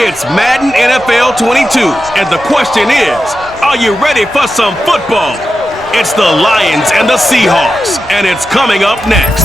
It's Madden NFL 22, and the question is, are you ready for some football? It's the Lions and the Seahawks, and it's coming up next.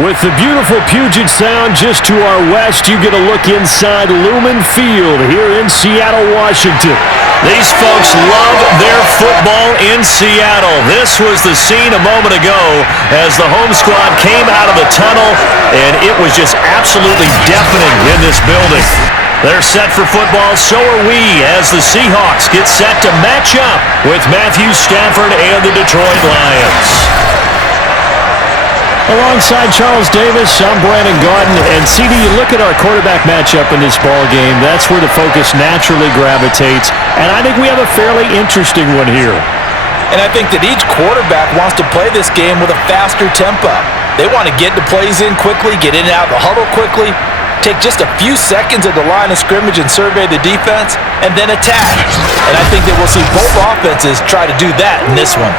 With the beautiful Puget Sound just to our west, you get a look inside Lumen Field here in Seattle, Washington. These folks love their football in Seattle. This was the scene a moment ago as the home squad came out of the tunnel, and it was just absolutely deafening in this building. They're set for football, so are we, as the Seahawks get set to match up with Matthew Stafford and the Detroit Lions. Alongside Charles Davis, I'm Brandon Gaudin, and CD, you look at our quarterback matchup in this ball game, that's where the focus naturally gravitates, and I think we have a fairly interesting one here. And I think that each quarterback wants to play this game with a faster tempo. They want to get the plays in quickly, get in and out of the huddle quickly, take just a few seconds at the line of scrimmage and survey the defense, and then attack. And I think that we'll see both offenses try to do that in this one.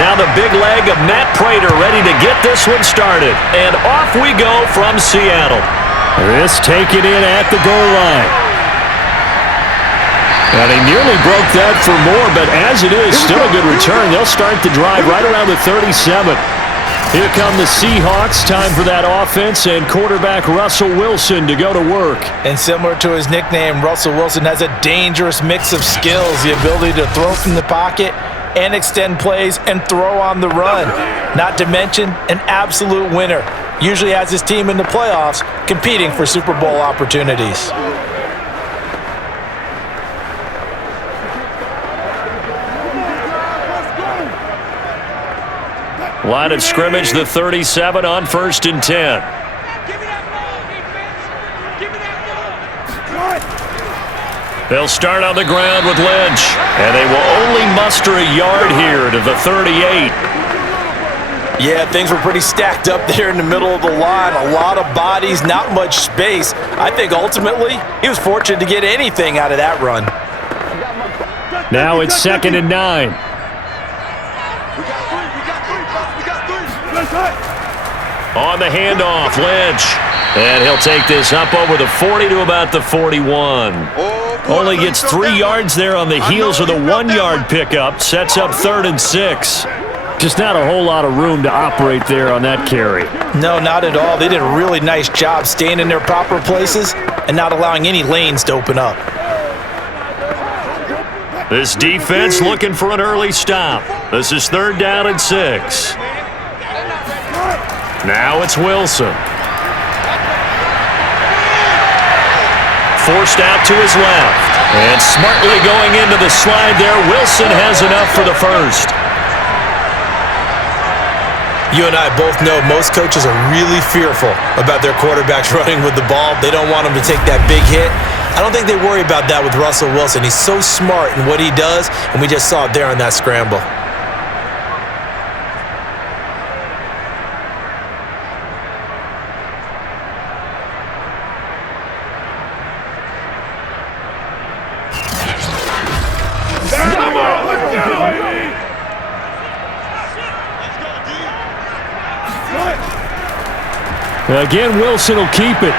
Now the big leg of Matt Prater ready to get this one started. And off we go from Seattle. This taken in at the goal line. And he nearly broke that for more, but as it is, still a good return. They'll start the drive right around the 37. Here come the Seahawks. Time for that offense and quarterback Russell Wilson to go to work. And similar to his nickname, Russell Wilson has a dangerous mix of skills, the ability to throw from the pocket and extend plays and throw on the run. Not to mention an absolute winner. Usually has his team in the playoffs competing for Super Bowl opportunities. Line of scrimmage, the 37 on 1st and 10. They'll start on the ground with Lynch, and they will only muster a yard here to the 38. Yeah, things were pretty stacked up there in the middle of the line. A lot of bodies, not much space. I think ultimately he was fortunate to get anything out of that run. Now it's 2nd and 9. On the handoff, Lynch. And he'll take this up over the 40 to about the 41. Only gets 3 yards there on the heels of the 1-yard pickup. Sets up 3rd and 6. Just not a whole lot of room to operate there on that carry. No, not at all. They did a really nice job staying in their proper places and not allowing any lanes to open up. This defense looking for an early stop. This is 3rd down and 6. Now it's Wilson. Forced out to his left. And smartly going into the slide there, Wilson has enough for the first. You and I both know most coaches are really fearful about their quarterbacks running with the ball. They don't want them to take that big hit. I don't think they worry about that with Russell Wilson. He's so smart in what he does, and we just saw it there on that scramble. Again, Wilson will keep it.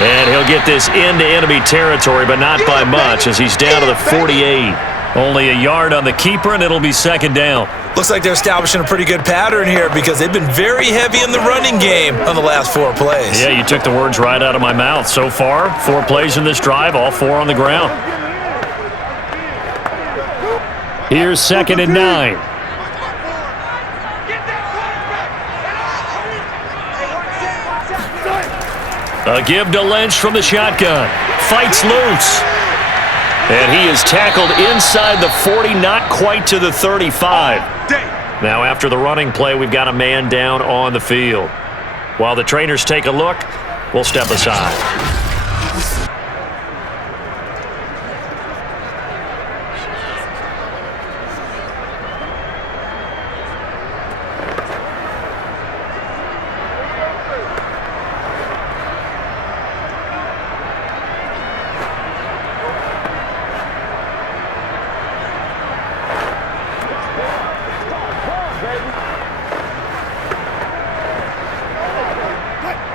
And he'll get this into enemy territory, but not by much, as he's down to the 48. Only a yard on the keeper, and it'll be second down. Looks like they're establishing a pretty good pattern here because they've been very heavy in the running game on the last 4 plays. Yeah, you took the words right out of my mouth. So far, 4 plays in this drive, all 4 on the ground. Here's 2nd and 9. A give to Lynch from the shotgun. Fights loose. And he is tackled inside the 40, not quite to the 35. Now after the running play, we've got a man down on the field. While the trainers take a look, we'll step aside.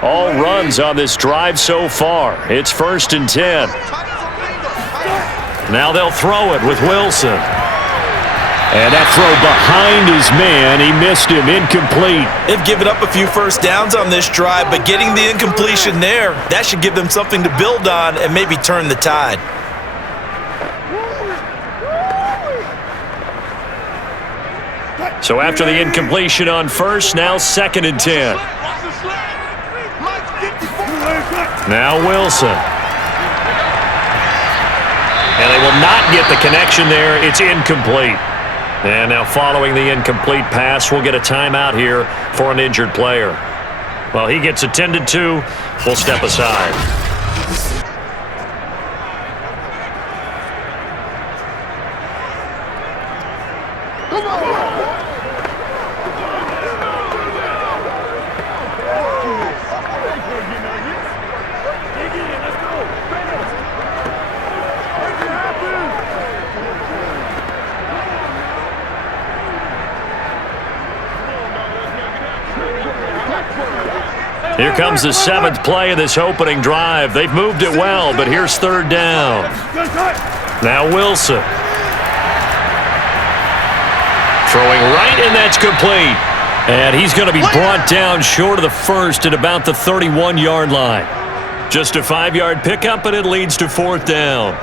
All runs on this drive so far. It's 1st and 10. Now they'll throw it with Wilson. And that throw behind his man. He missed him. Incomplete. They've given up a few first downs on this drive, but getting the incompletion there, that should give them something to build on and maybe turn the tide. So after the incompletion on first, now 2nd and 10. Now Wilson. And they will not get the connection there. It's incomplete. And now following the incomplete pass, we'll get a timeout here for an injured player. Well, he gets attended to. We'll step aside. Here comes the 7th play of this opening drive. They've moved it well, but here's 3rd down. Now Wilson. Throwing right, and that's complete. And he's going to be brought down short of the first at about the 31-yard line. Just a 5-yard pickup, and it leads to 4th down.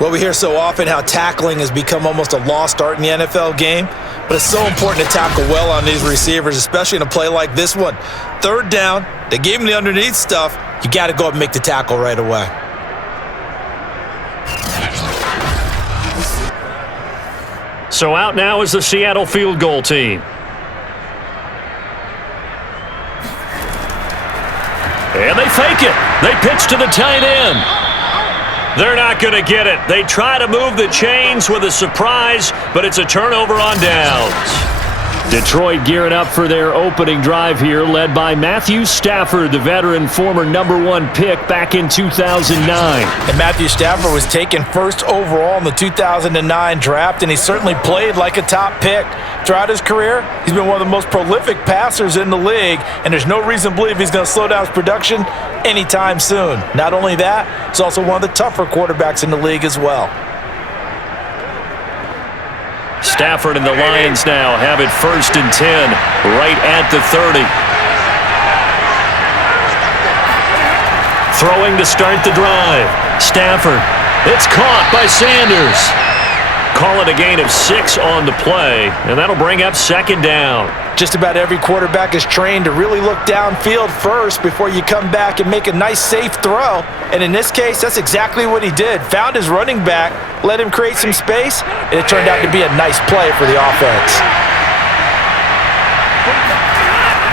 Well, we hear so often how tackling has become almost a lost art in the NFL game, but it's so important to tackle well on these receivers, especially in a play like this one. 3rd down, they gave him the underneath stuff. You got to go up and make the tackle right away. So out now is the Seattle field goal team. And they fake it. They pitch to the tight end. They're not going to get it. They try to move the chains with a surprise, but it's a turnover on downs. Detroit gearing up for their opening drive here, led by Matthew Stafford, the veteran, former #1 pick back in 2009. And Matthew Stafford was taken 1st overall in the 2009 draft, and he certainly played like a top pick. Throughout his career, he's been one of the most prolific passers in the league, and there's no reason to believe he's going to slow down his production anytime soon. Not only that, he's also one of the tougher quarterbacks in the league as well. Stafford and the Lions now have it 1st and 10, right at the 30. Throwing to start the drive. Stafford. It's caught by Sanders. Call it a gain of 6 on the play, and that'll bring up 2nd down. Just about every quarterback is trained to really look downfield first before you come back and make a nice, safe throw. And in this case, that's exactly what he did. Found his running back, let him create some space, and it turned out to be a nice play for the offense.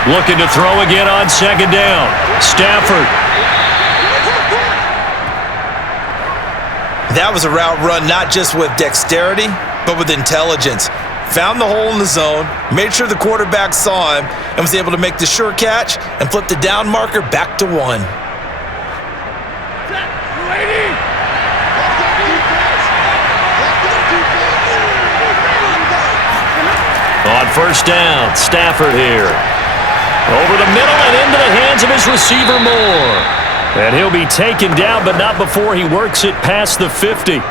Looking to throw again on 2nd down. Stafford. That was a route run not just with dexterity, but with intelligence. Found the hole in the zone, made sure the quarterback saw him, and was able to make the sure catch and flip the down marker back to 1. On 1st down, Stafford here. Over the middle and into the hands of his receiver Moore. And he'll be taken down, but not before he works it past the 50.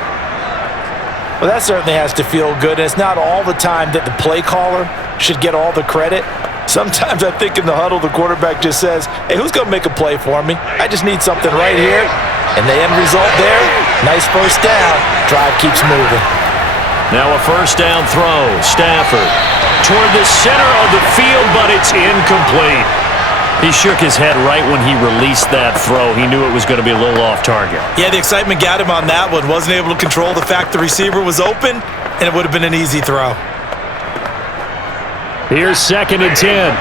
Well, that certainly has to feel good, and it's not all the time that the play caller should get all the credit. Sometimes I think in the huddle, the quarterback just says, hey, who's going to make a play for me? I just need something right here. And the end result there, nice first down. Drive keeps moving. Now a first down throw. Stafford toward the center of the field, but it's incomplete. He shook his head right when he released that throw. He knew it was going to be a little off target. Yeah, the excitement got him on that one. Wasn't able to control the fact the receiver was open, and it would have been an easy throw. Here's 2nd and 10.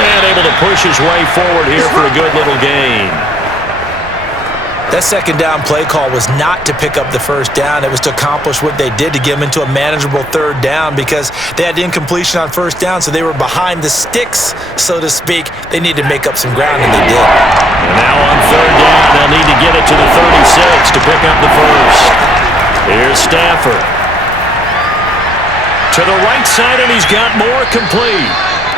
And able to push his way forward here for a good little gain. That second down play call was not to pick up the first down. It was to accomplish what they did to get them into a manageable third down because they had incompletion on first down, so they were behind the sticks, so to speak. They needed to make up some ground, and they did. And now on third down, they'll need to get it to the 36 to pick up the first. Here's Stafford. To the right side, and he's got more complete.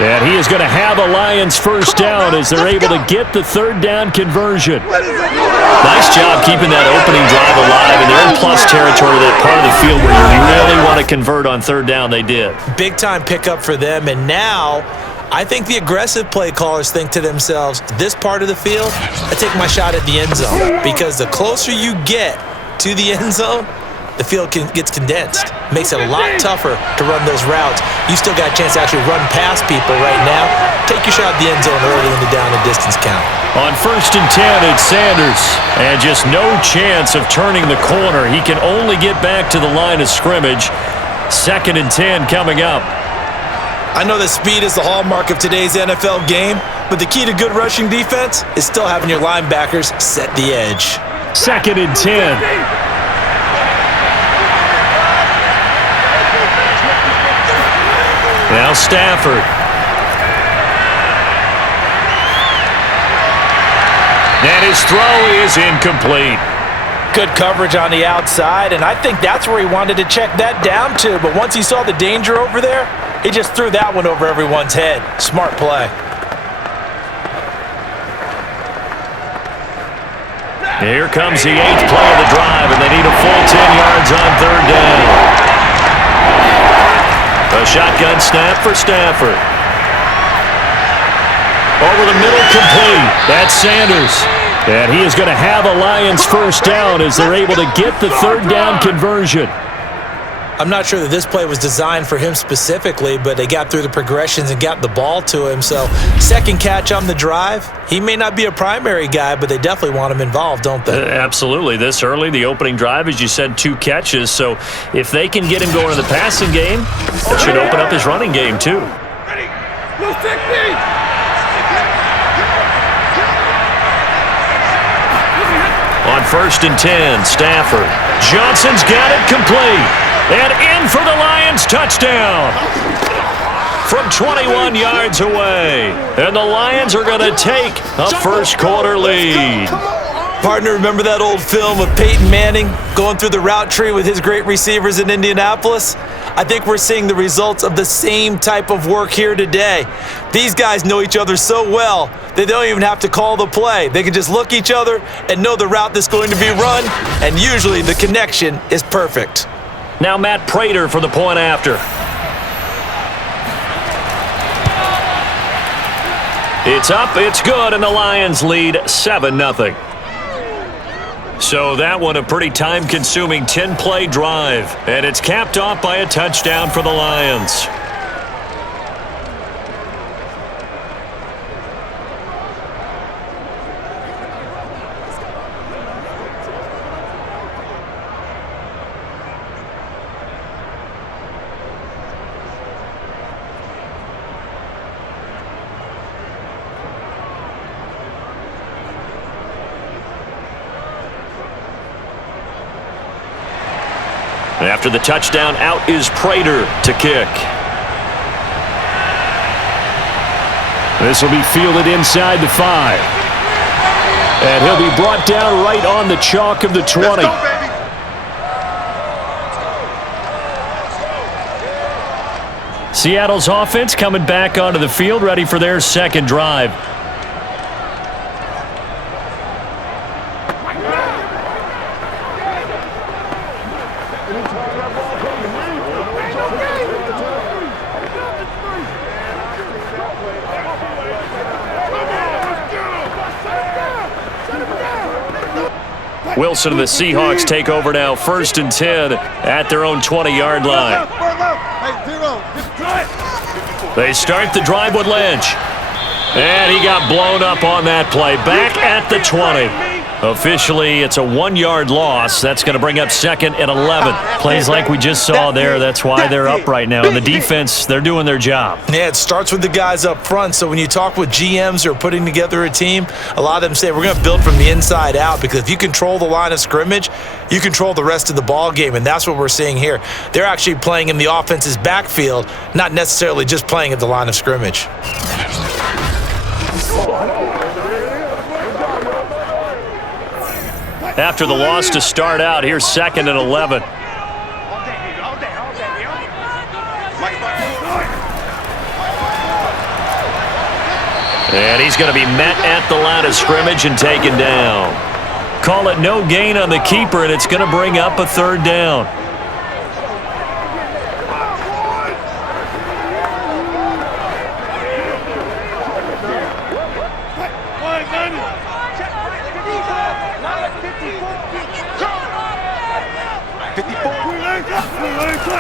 And he is going to have a Lions first down as they're able to get the third down conversion. Nice job keeping that opening drive alive, and they're in plus territory, that part of the field where you really want to convert on third down. They did. Big-time pickup for them, and now I think the aggressive play callers think to themselves, this part of the field, I take my shot at the end zone, because the closer you get to the end zone, the field gets condensed. Makes it a lot tougher to run those routes. You still got a chance to actually run past people right now. Take your shot at the end zone early in the down and distance count. On 1st and 10, it's Sanders. And just no chance of turning the corner. He can only get back to the line of scrimmage. 2nd and 10 coming up. I know that speed is the hallmark of today's NFL game, but the key to good rushing defense is still having your linebackers set the edge. 2nd and 10. Now Stafford. And his throw is incomplete. Good coverage on the outside, and I think that's where he wanted to check that down to. But once he saw the danger over there, he just threw that one over everyone's head. Smart play. Here comes the 8th play of the drive, and they need a full 10 yards on third down. A shotgun snap for Stafford. Over the middle, complete. That's Sanders. And he is going to have a Lions first down as they're able to get the third down conversion. I'm not sure that this play was designed for him specifically, but they got through the progressions and got the ball to him. So, second catch on the drive. He may not be a primary guy, but they definitely want him involved, don't they? Absolutely. This early, the opening drive, as you said, 2 catches. So, if they can get him going in the passing game, it should open up his running game, too. Ready. Blue 60. On 1st and 10, Stafford. Johnson's got it complete. And in for the Lions touchdown. From 21 yards away. And the Lions are going to take a first quarter lead. Partner, remember that old film of Peyton Manning going through the route tree with his great receivers in Indianapolis? I think we're seeing the results of the same type of work here today. These guys know each other so well that they don't even have to call the play. They can just look each other and know the route that's going to be run, and usually the connection is perfect. Now Matt Prater for the point after. It's up, it's good, and the Lions lead 7-0. So that one a pretty time-consuming 10-play drive, and it's capped off by a touchdown for the Lions. After the touchdown, out is Prater to kick. This will be fielded inside the 5. And he'll be brought down right on the chalk of the 20. Seattle's offense coming back onto the field, ready for their second drive. Wilson and the Seahawks take over now, 1st and 10 at their own 20-yard line. They start the drive with Lynch. And he got blown up on that play. Back at the 20. Officially, it's a 1-yard loss. That's going to bring up 2nd and 11. Plays like we just saw there. That's why they're up right now. And the defense, they're doing their job. Yeah, it starts with the guys up front. So when you talk with GMs who are putting together a team, a lot of them say we're going to build from the inside out, because if you control the line of scrimmage, you control the rest of the ball game, and that's what we're seeing here. They're actually playing in the offense's backfield, not necessarily just playing at the line of scrimmage. After the loss to start out, here's 2nd and 11. And he's going to be met at the line of scrimmage and taken down. Call it no gain on the keeper, and it's going to bring up a 3rd down.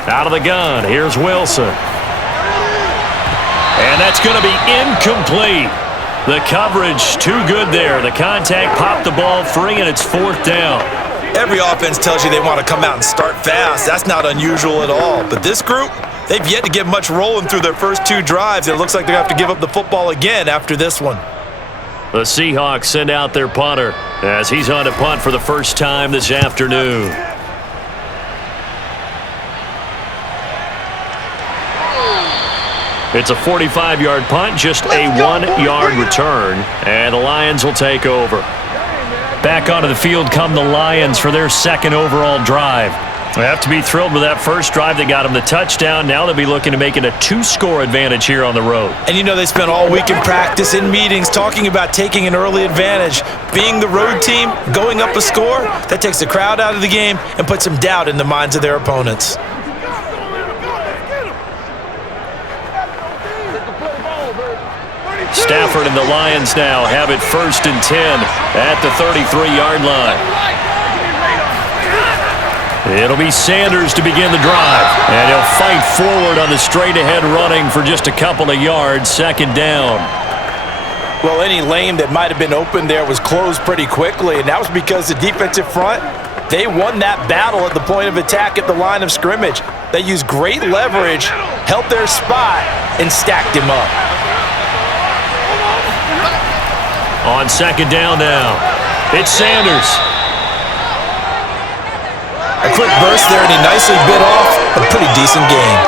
Out of the gun, here's Wilson. And that's going to be incomplete. The coverage too good there. The contact popped the ball free, and it's 4th down. Every offense tells you they want to come out and start fast. That's not unusual at all. But this group, they've yet to get much rolling through their first 2 drives. It looks like they're going to have to give up the football again after this one. The Seahawks send out their punter as he's on to punt for the first time this afternoon. It's a 45-yard punt, just a 1-yard return, and the Lions will take over. Back onto the field come the Lions for their 2nd overall drive. They have to be thrilled with that first drive that got them the touchdown. Now they'll be looking to make it a 2-score advantage here on the road. And you know they spent all week in practice, in meetings, talking about taking an early advantage. Being the road team, going up a score, that takes the crowd out of the game and puts some doubt in the minds of their opponents. Stafford and the Lions now have it 1st and 10 at the 33-yard line. It'll be Sanders to begin the drive, and he'll fight forward on the straight-ahead running for just a couple of yards, 2nd down. Well, any lane that might have been open there was closed pretty quickly, and that was because the defensive front, they won that battle at the point of attack at the line of scrimmage. They used great leverage, held their spot, and stacked him up. On 2nd down now, it's Sanders. A quick burst there, and he nicely bit off a pretty decent gain.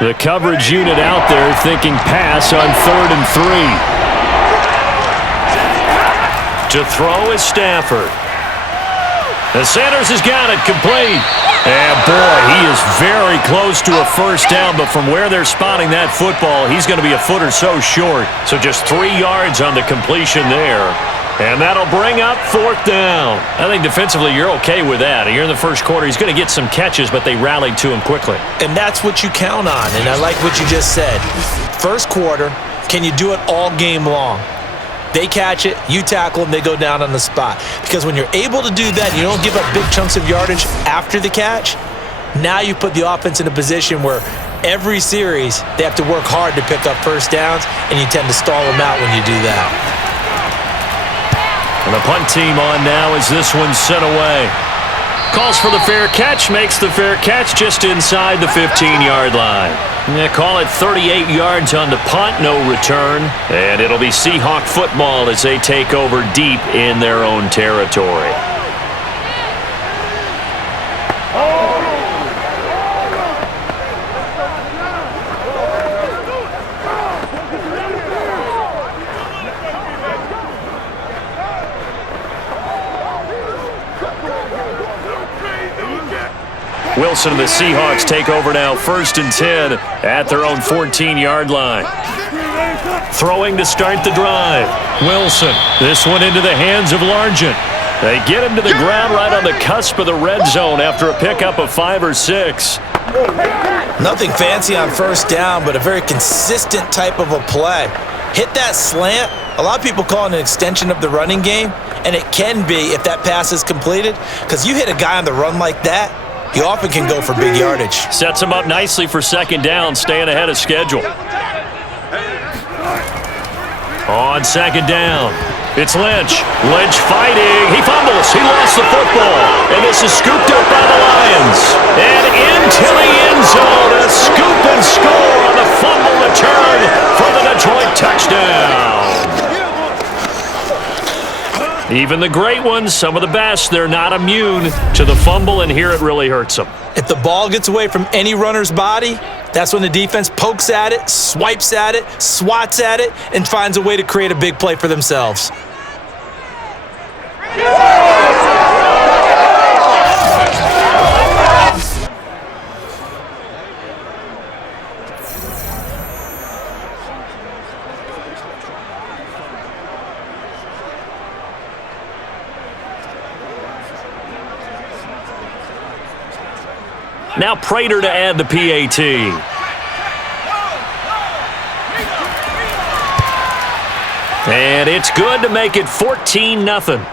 The coverage unit out there thinking pass on 3rd and 3. To throw is Stafford. And Sanders has got it complete. And boy, he is very close to a first down, but from where they're spotting that football, he's going to be a foot or so short. So just 3 yards on the completion there. And that'll bring up 4th down. I think defensively you're okay with that. Here in the first quarter, he's going to get some catches, but they rallied to him quickly. And that's what you count on, and I like what you just said. First quarter, can you do it all game long? They catch it, you tackle them, they go down on the spot. Because when you're able to do that, you don't give up big chunks of yardage after the catch, now you put the offense in a position where every series they have to work hard to pick up first downs, and you tend to stall them out when you do that. And the punt team on now as this one's sent away. Calls for the fair catch, makes the fair catch just inside the 15-yard line. Yeah, call it 38 yards on the punt, no return. And it'll be Seahawk football as they take over deep in their own territory. Wilson and the Seahawks take over now, 1st and 10 at their own 14-yard line. Throwing to start the drive. Wilson. This one into the hands of Largent. They get him to the ground right on the cusp of the red zone after a pickup of 5 or 6. Nothing fancy on 1st down, but a very consistent type of a play. Hit that slant. A lot of people call it an extension of the running game, and it can be if that pass is completed, because you hit a guy on the run like that, he often can go for big yardage. Sets him up nicely for 2nd down, staying ahead of schedule. On 2nd down, it's Lynch. Lynch fighting. He fumbles. He lost the football. And this is scooped up by the Lions. And into the end zone. A scoop and score on the fumble return for the Detroit touchdown. Even the great ones, some of the best, they're not immune to the fumble, and here it really hurts them. If the ball gets away from any runner's body, that's when the defense pokes at it, swipes at it, swats at it, and finds a way to create a big play for themselves. Now Prater to add the PAT. And it's good to make it 14-0.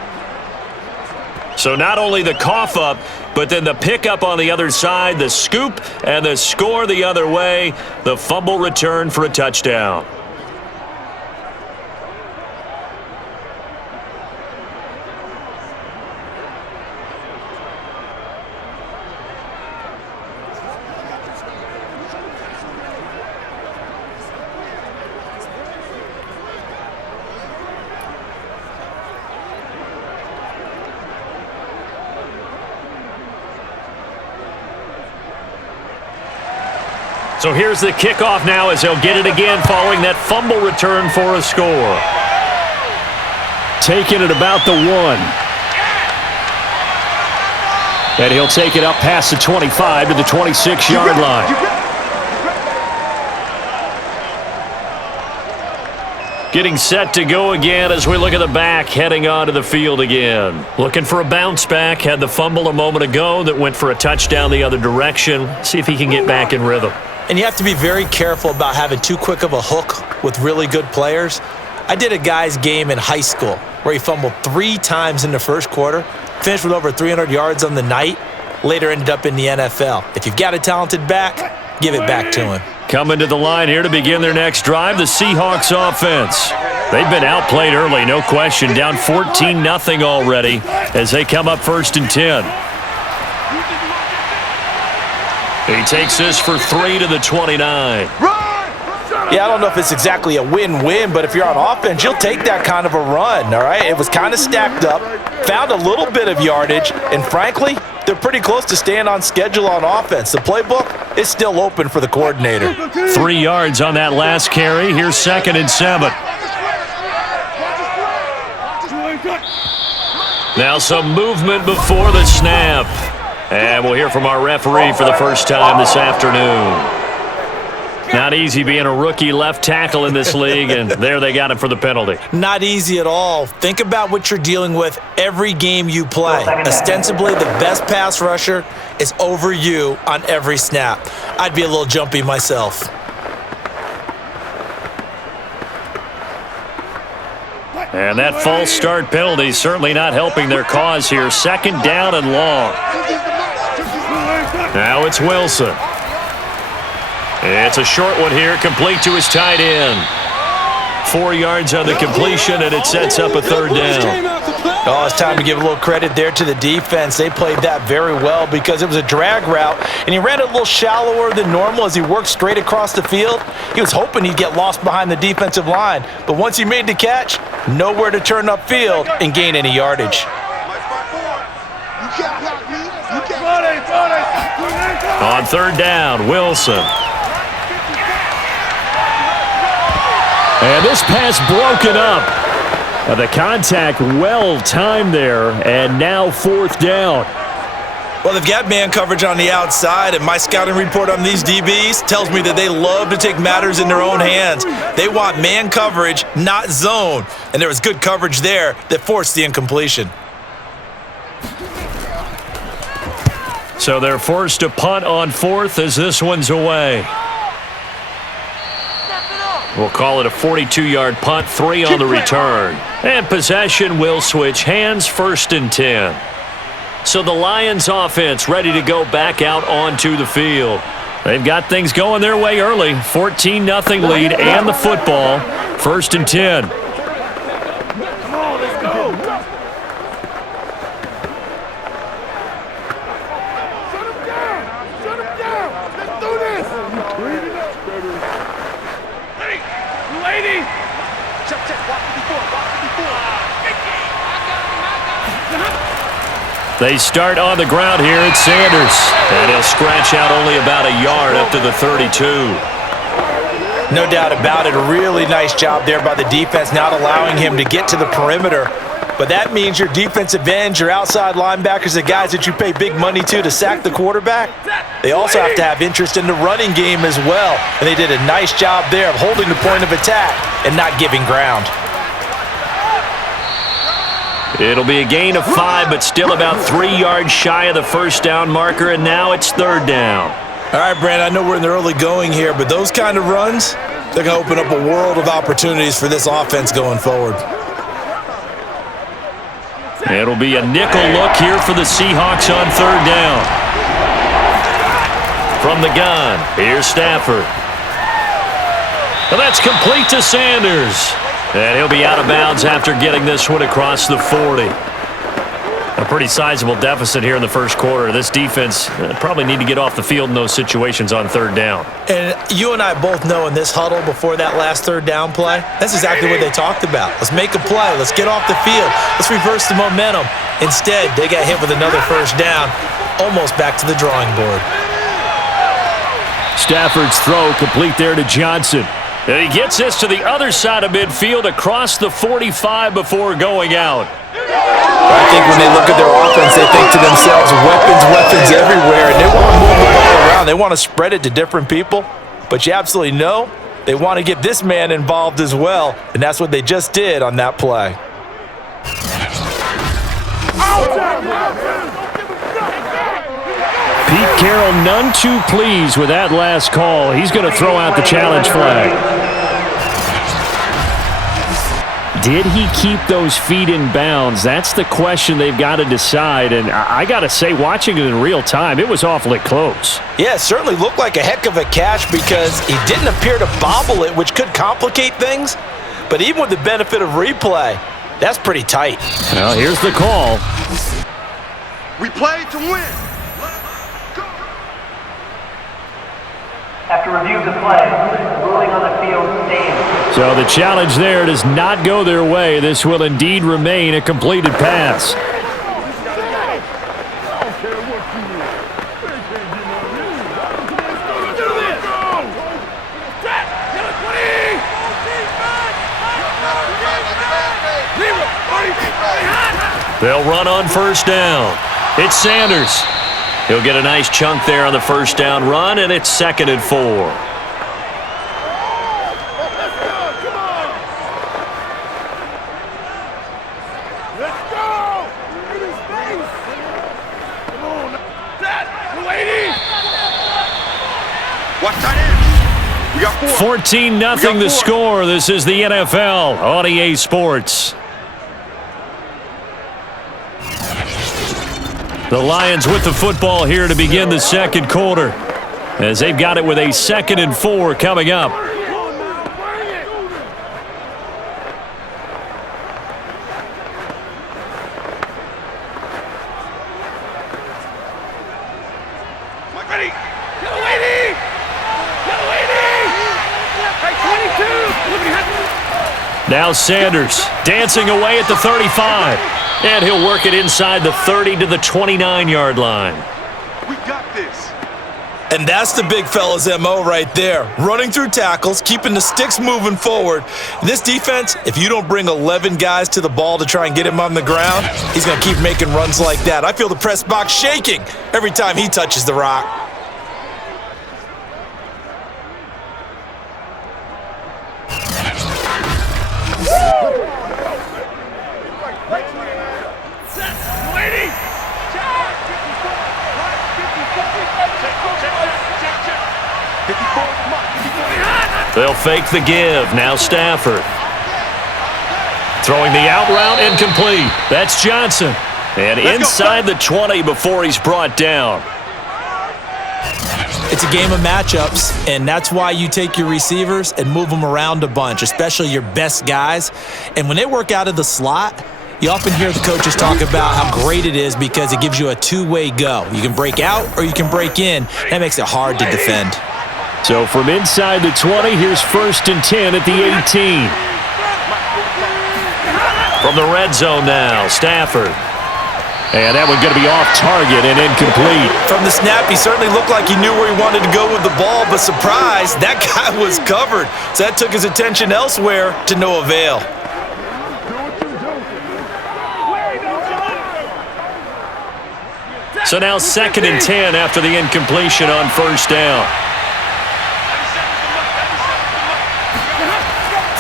So not only the cough up, but then the pickup on the other side, the scoop, and the score the other way, the fumble return for a touchdown. So here's the kickoff now as they'll get it again following that fumble return for a score. Taking it about the 1. And he'll take it up past the 25 to the 26-yard line. Getting set to go again as we look at the back heading onto the field again. Looking for a bounce back. Had the fumble a moment ago that went for a touchdown the other direction. See if he can get back in rhythm. And you have to be very careful about having too quick of a hook with really good players. I did a guy's game in high school where he fumbled 3 times in the first quarter, finished with over 300 yards on the night, later ended up in the NFL. If you've got a talented back, give it back to him. Coming to the line here to begin their next drive, the Seahawks offense. They've been outplayed early, no question, down 14-0 already as they come up 1st and 10. He takes this for 3 to the 29. Yeah, I don't know if it's exactly a win-win, but if you're on offense, you'll take that kind of a run, all right? It was kind of stacked up, found a little bit of yardage, and frankly, they're pretty close to staying on schedule on offense. The playbook is still open for the coordinator. 3 yards on that last carry. Here's 2nd and 7. Now some movement before the snap. And we'll hear from our referee for the first time this afternoon. Not easy being a rookie left tackle in this league, and there they got him for the penalty. Not easy at all. Think about what you're dealing with every game you play. Ostensibly, the best pass rusher is over you on every snap. I'd be a little jumpy myself. And that false start penalty certainly not helping their cause here. 2nd down and long. Now it's Wilson. It's a short one here, complete to his tight end. 4 yards on the completion, and it sets up a 3rd down. Oh, it's time to give a little credit there to the defense. They played that very well because it was a drag route, and he ran it a little shallower than normal as he worked straight across the field. He was hoping he'd get lost behind the defensive line, but once he made the catch, nowhere to turn upfield and gain any yardage. On 3rd down, Wilson. And this pass broken up. The contact well timed there, and now 4th down. Well, they've got man coverage on the outside, and my scouting report on these DBs tells me that they love to take matters in their own hands. They want man coverage, not zone, and there was good coverage there that forced the incompletion. So they're forced to punt on fourth as this one's away. We'll call it a 42-yard punt, 3 on the return. And possession will switch hands, 1st and 10. So the Lions offense ready to go back out onto the field. They've got things going their way early. 14-0 lead and the football. 1st and 10. They start on the ground here. It's Sanders. And he'll scratch out only about a yard up to the 32. No doubt about it. A really nice job there by the defense, not allowing him to get to the perimeter. But that means your defensive ends, your outside linebackers, the guys that you pay big money to sack the quarterback, they also have to have interest in the running game as well. And they did a nice job there of holding the point of attack and not giving ground. It'll be a gain of 5, but still about 3 yards shy of the first down marker, and now it's 3rd down. All right, Brandon, I know we're in the early going here, but those kind of runs, they're going to open up a world of opportunities for this offense going forward. It'll be a nickel look here for the Seahawks on 3rd down. From the gun, here's Stafford. And that's complete to Sanders. And he'll be out of bounds after getting this one across the 40. A pretty sizable deficit here in the first quarter. This defense probably need to get off the field in those situations on 3rd down. And you and I both know in this huddle before that last 3rd down play, that's exactly what they talked about. Let's make a play. Let's get off the field. Let's reverse the momentum. Instead, they got hit with another 1st down, almost back to the drawing board. Stafford's throw complete there to Johnson. And he gets this to the other side of midfield across the 45 before going out. I think when they look at their offense, they think to themselves, weapons everywhere, and they want to move the ball around. They want to spread it to different people, but you absolutely know they want to get this man involved as well, and that's what they just did on that play. Pete Carroll none too pleased with that last call. He's going to throw out the challenge flag. Did he keep those feet in bounds? That's the question they've got to decide. And I got to say, watching it in real time, it was awfully close. Yeah, it certainly looked like a heck of a catch because he didn't appear to bobble it, which could complicate things. But even with the benefit of replay, that's pretty tight. Well, here's the call. We played to win. After review of the play, the ruling on the field stands. So the challenge there does not go their way. This will indeed remain a completed pass. They'll run on 1st down. It's Sanders. He'll get a nice chunk there on the 1st down run, and it's 2nd and 4. Let's go! Look at his face! Come on! Dad, we're waiting! Watch tight end! We got 4. 14-0 the score. This is the NFL on EA Sports. The Lions with the football here to begin the 2nd quarter, as they've got it with a 2nd and 4 coming up. Now Sanders dancing away at the 35. And he'll work it inside the 30 to the 29-yard line. We got this. And that's the big fella's MO right there. Running through tackles, keeping the sticks moving forward. This defense, if you don't bring 11 guys to the ball to try and get him on the ground, he's going to keep making runs like that. I feel the press box shaking every time he touches the rock. They'll fake the give. Now Stafford. Throwing the out route, incomplete. That's Johnson. And inside the 20 before he's brought down. It's a game of matchups, and that's why you take your receivers and move them around a bunch, especially your best guys. And when they work out of the slot, you often hear the coaches talk about how great it is because it gives you a two-way go. You can break out or you can break in. That makes it hard to defend. So from inside the 20, here's 1st and 10 at the 18. From the red zone now, Stafford. And that one's going to be off target and incomplete. From the snap, he certainly looked like he knew where he wanted to go with the ball, but surprise, that guy was covered. So that took his attention elsewhere to no avail. So now 2nd and 10 after the incompletion on 1st down.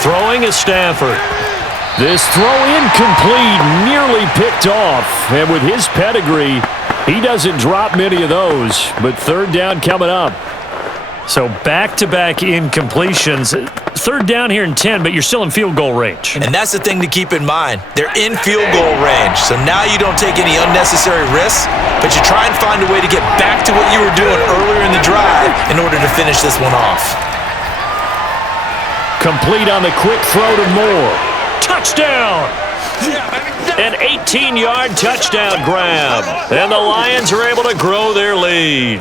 Throwing is Stafford. This throw incomplete, nearly picked off. And with his pedigree, he doesn't drop many of those. But 3rd down coming up. So back-to-back incompletions. 3rd down here in 10, but you're still in field goal range. And that's the thing to keep in mind. They're in field goal range. So now you don't take any unnecessary risks, but you try and find a way to get back to what you were doing earlier in the drive in order to finish this one off. Complete on the quick throw to Moore. Touchdown! An 18-yard touchdown grab. And the Lions are able to grow their lead.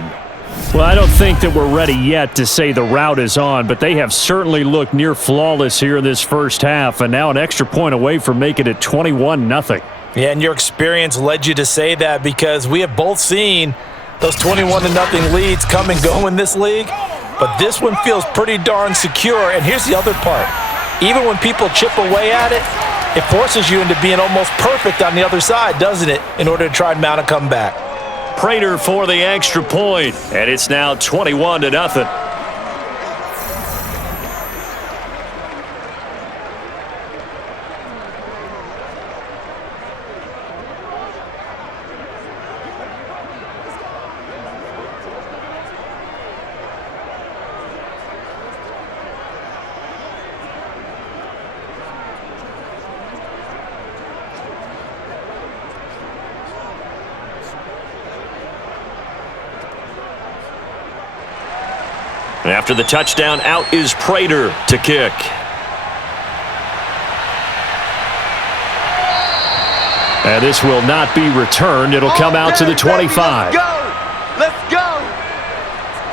Well, I don't think that we're ready yet to say the route is on, but they have certainly looked near flawless here in this first half, and now an extra point away from making it 21-0. Yeah, and your experience led you to say that because we have both seen those 21-0 leads come and go in this league. But this one feels pretty darn secure. And here's the other part. Even when people chip away at it, it forces you into being almost perfect on the other side, doesn't it, in order to try and mount a comeback. Prater for the extra point, and it's now 21-0. And after the touchdown, out is Prater to kick. And this will not be returned. It'll come out to the 25. Let's go!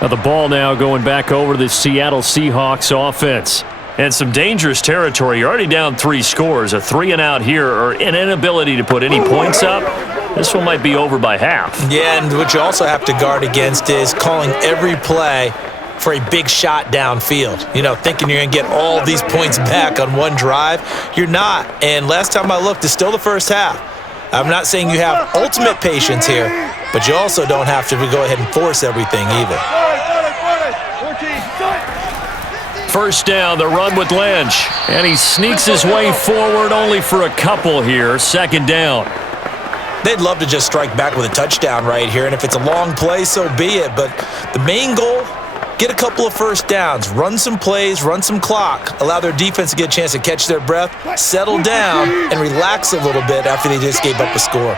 Now the ball now going back over to the Seattle Seahawks offense. And some dangerous territory. You're already down 3 scores. A 3-and-out here or an inability to put any points up. This one might be over by half. Yeah, and what you also have to guard against is calling every play for a big shot downfield. You know, thinking you're going to get all these points back on one drive. You're not. And last time I looked, it's still the first half. I'm not saying you have ultimate patience here, but you also don't have to go ahead and force everything either. First down, the run with Lynch. And he sneaks his way forward only for a couple here. 2nd down. They'd love to just strike back with a touchdown right here, and if it's a long play, so be it. But the main goal, get a couple of first downs, run some plays, run some clock, allow their defense to get a chance to catch their breath, settle down, and relax a little bit after they just gave up a score.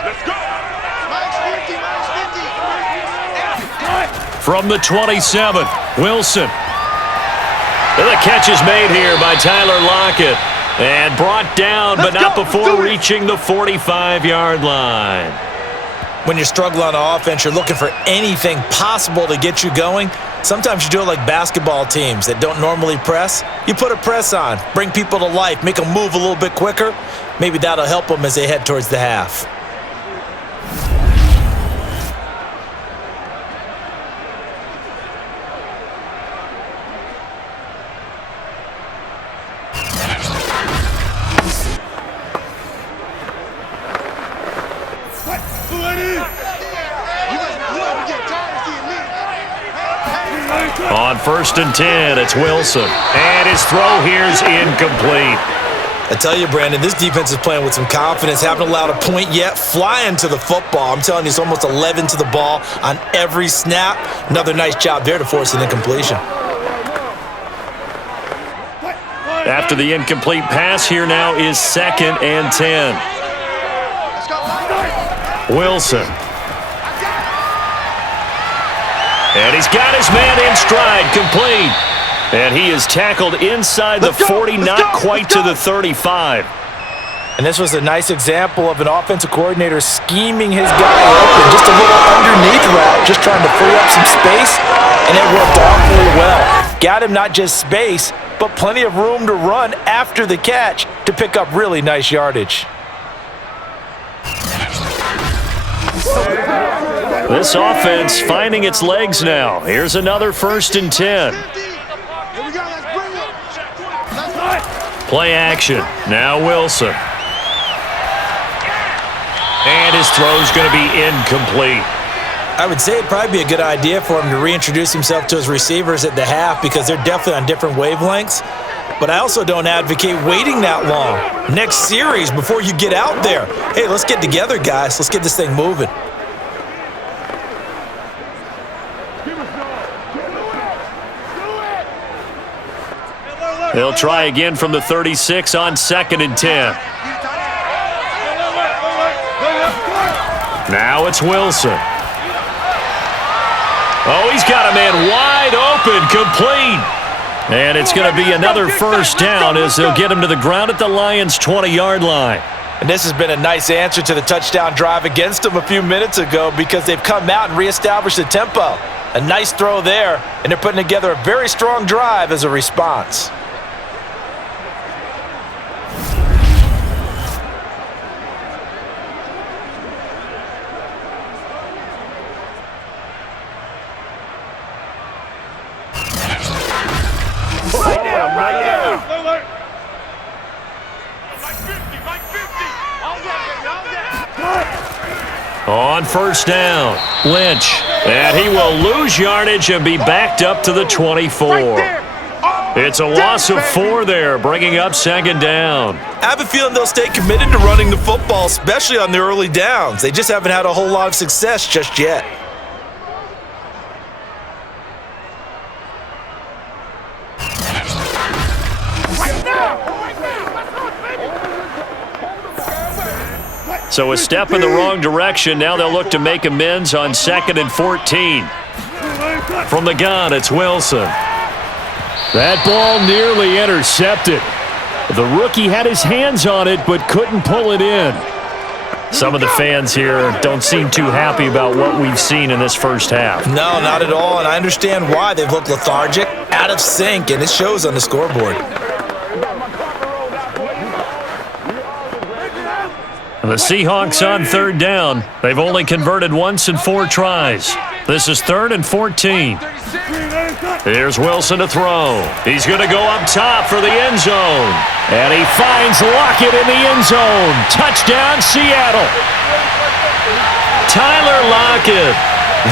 From the 27, Wilson. The catch is made here by Tyler Lockett. And brought down, but not before reaching the 45-yard line. When you're struggling on offense, you're looking for anything possible to get you going. Sometimes you do it like basketball teams that don't normally press. You put a press on, bring people to life, make them move a little bit quicker. Maybe that'll help them as they head towards the half. On 1st and 10, it's Wilson. And his throw here is incomplete. I tell you, Brandon, this defense is playing with some confidence. Haven't allowed a point yet. Flying to the football. I'm telling you, it's almost 11 to the ball on every snap. Another nice job there to force an incompletion. After the incomplete pass, here now is 2nd and 10. Wilson. And he's got his man in stride, complete. And he is tackled inside the 40, not quite to the 35. And this was a nice example of an offensive coordinator scheming his guy open. Just a little underneath route, just trying to free up some space, and it worked awfully well. Got him not just space, but plenty of room to run after the catch to pick up really nice yardage. This offense finding its legs now. Here's another 1st and 10. Play action. Now Wilson. And his throw's going to be incomplete. I would say it'd probably be a good idea for him to reintroduce himself to his receivers at the half because they're definitely on different wavelengths. But I also don't advocate waiting that long. Next series before you get out there. Hey, let's get together, guys. Let's get this thing moving. They'll try again from the 36 on 2nd and 10. Now it's Wilson. Oh, he's got a man wide open, complete. And it's going to be another 1st down as they'll get him to the ground at the Lions' 20-yard line. And this has been a nice answer to the touchdown drive against them a few minutes ago because they've come out and reestablished the tempo. A nice throw there, and they're putting together a very strong drive as a response. On 1st down, Lynch. And he will lose yardage and be backed up to the 24. It's a loss of 4 there, bringing up 2nd down. I have a feeling they'll stay committed to running the football, especially on the early downs. They just haven't had a whole lot of success just yet. So a step in the wrong direction. Now they'll look to make amends on 2nd and 14. From the gun, it's Wilson. That ball nearly intercepted. The rookie had his hands on it but couldn't pull it in. Some of the fans here don't seem too happy about what we've seen in this first half. No, not at all, and I understand why. They've looked lethargic, out of sync, and it shows on the scoreboard. The Seahawks on 3rd down. They've only converted once in 4 tries. This is 3rd and 14. Here's Wilson to throw. He's going to go up top for the end zone. And he finds Lockett in the end zone. Touchdown, Seattle. Tyler Lockett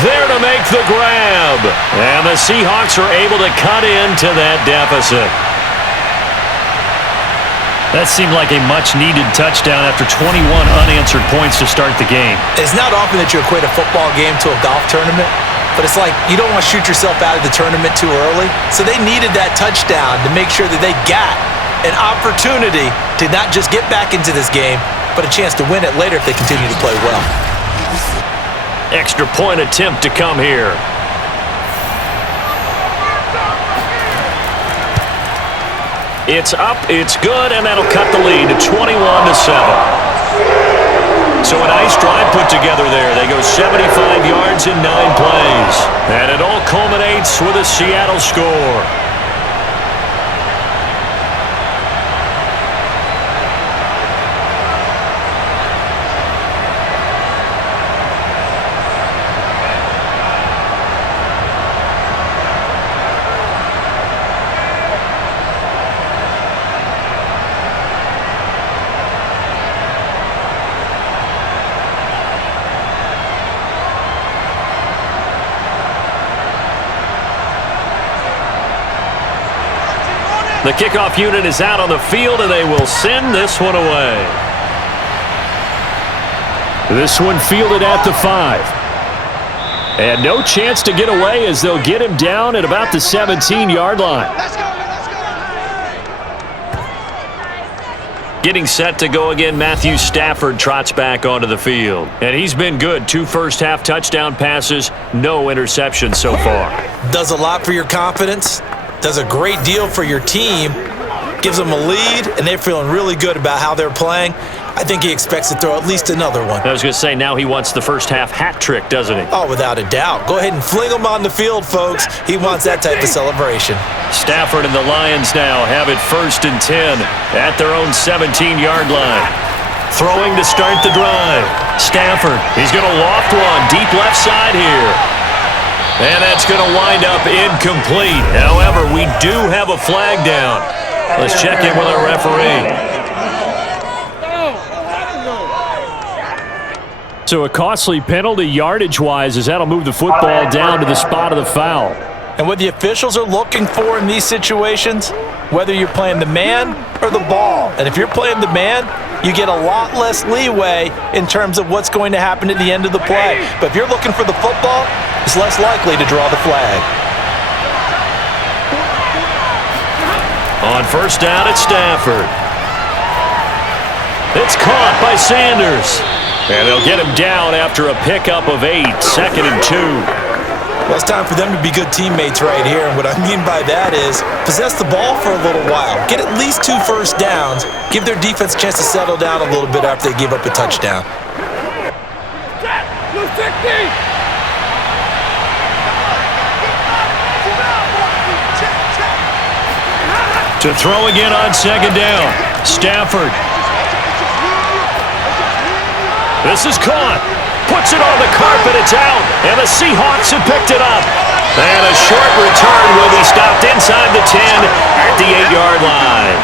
there to make the grab. And the Seahawks are able to cut into that deficit. That seemed like a much-needed touchdown after 21 unanswered points to start the game. It's not often that you equate a football game to a golf tournament, but it's like you don't want to shoot yourself out of the tournament too early. So they needed that touchdown to make sure that they got an opportunity to not just get back into this game, but a chance to win it later if they continue to play well. Extra point attempt to come here. It's up, it's good, and that'll cut the lead to 21-7. So a nice drive put together there. They go 75 yards in 9 plays. And it all culminates with a Seattle score. The kickoff unit is out on the field, and they will send this one away. This one fielded at the 5. And no chance to get away as they'll get him down at about the 17-yard line. Getting set to go again, Matthew Stafford trots back onto the field. And he's been good. 2 first-half touchdown passes, no interceptions so far. Does a lot for your confidence, does a great deal for your team, gives them a lead, and they're feeling really good about how they're playing. I think he expects to throw at least another one. I was going to say, now he wants the first-half hat trick, doesn't he? Oh, without a doubt. Go ahead and fling him on the field, folks. He wants that type of celebration. Stafford and the Lions now have it 1st and 10 at their own 17-yard line. Throwing to start the drive. Stafford, he's going to loft one deep left side here. And that's going to wind up incomplete. However, we do have a flag down. Let's check in with our referee. So a costly penalty yardage-wise as that'll move the football down to the spot of the foul. And what the officials are looking for in these situations, whether you're playing the man or the ball. And if you're playing the man, you get a lot less leeway in terms of what's going to happen at the end of the play. But if you're looking for the football, it's less likely to draw the flag. On 1st down, it's Stafford. It's caught by Sanders. And they'll get him down after a pickup of 8, 2nd and 2. Well, it's time for them to be good teammates right here. And what I mean by that is possess the ball for a little while. Get at least 2 first downs. Give their defense a chance to settle down a little bit after they give up a touchdown. To throw again on 2nd down. Stafford. This is caught. Puts it on the carpet. It's out. And the Seahawks have picked it up. And a short return will be stopped inside the 10 at the 8-yard line.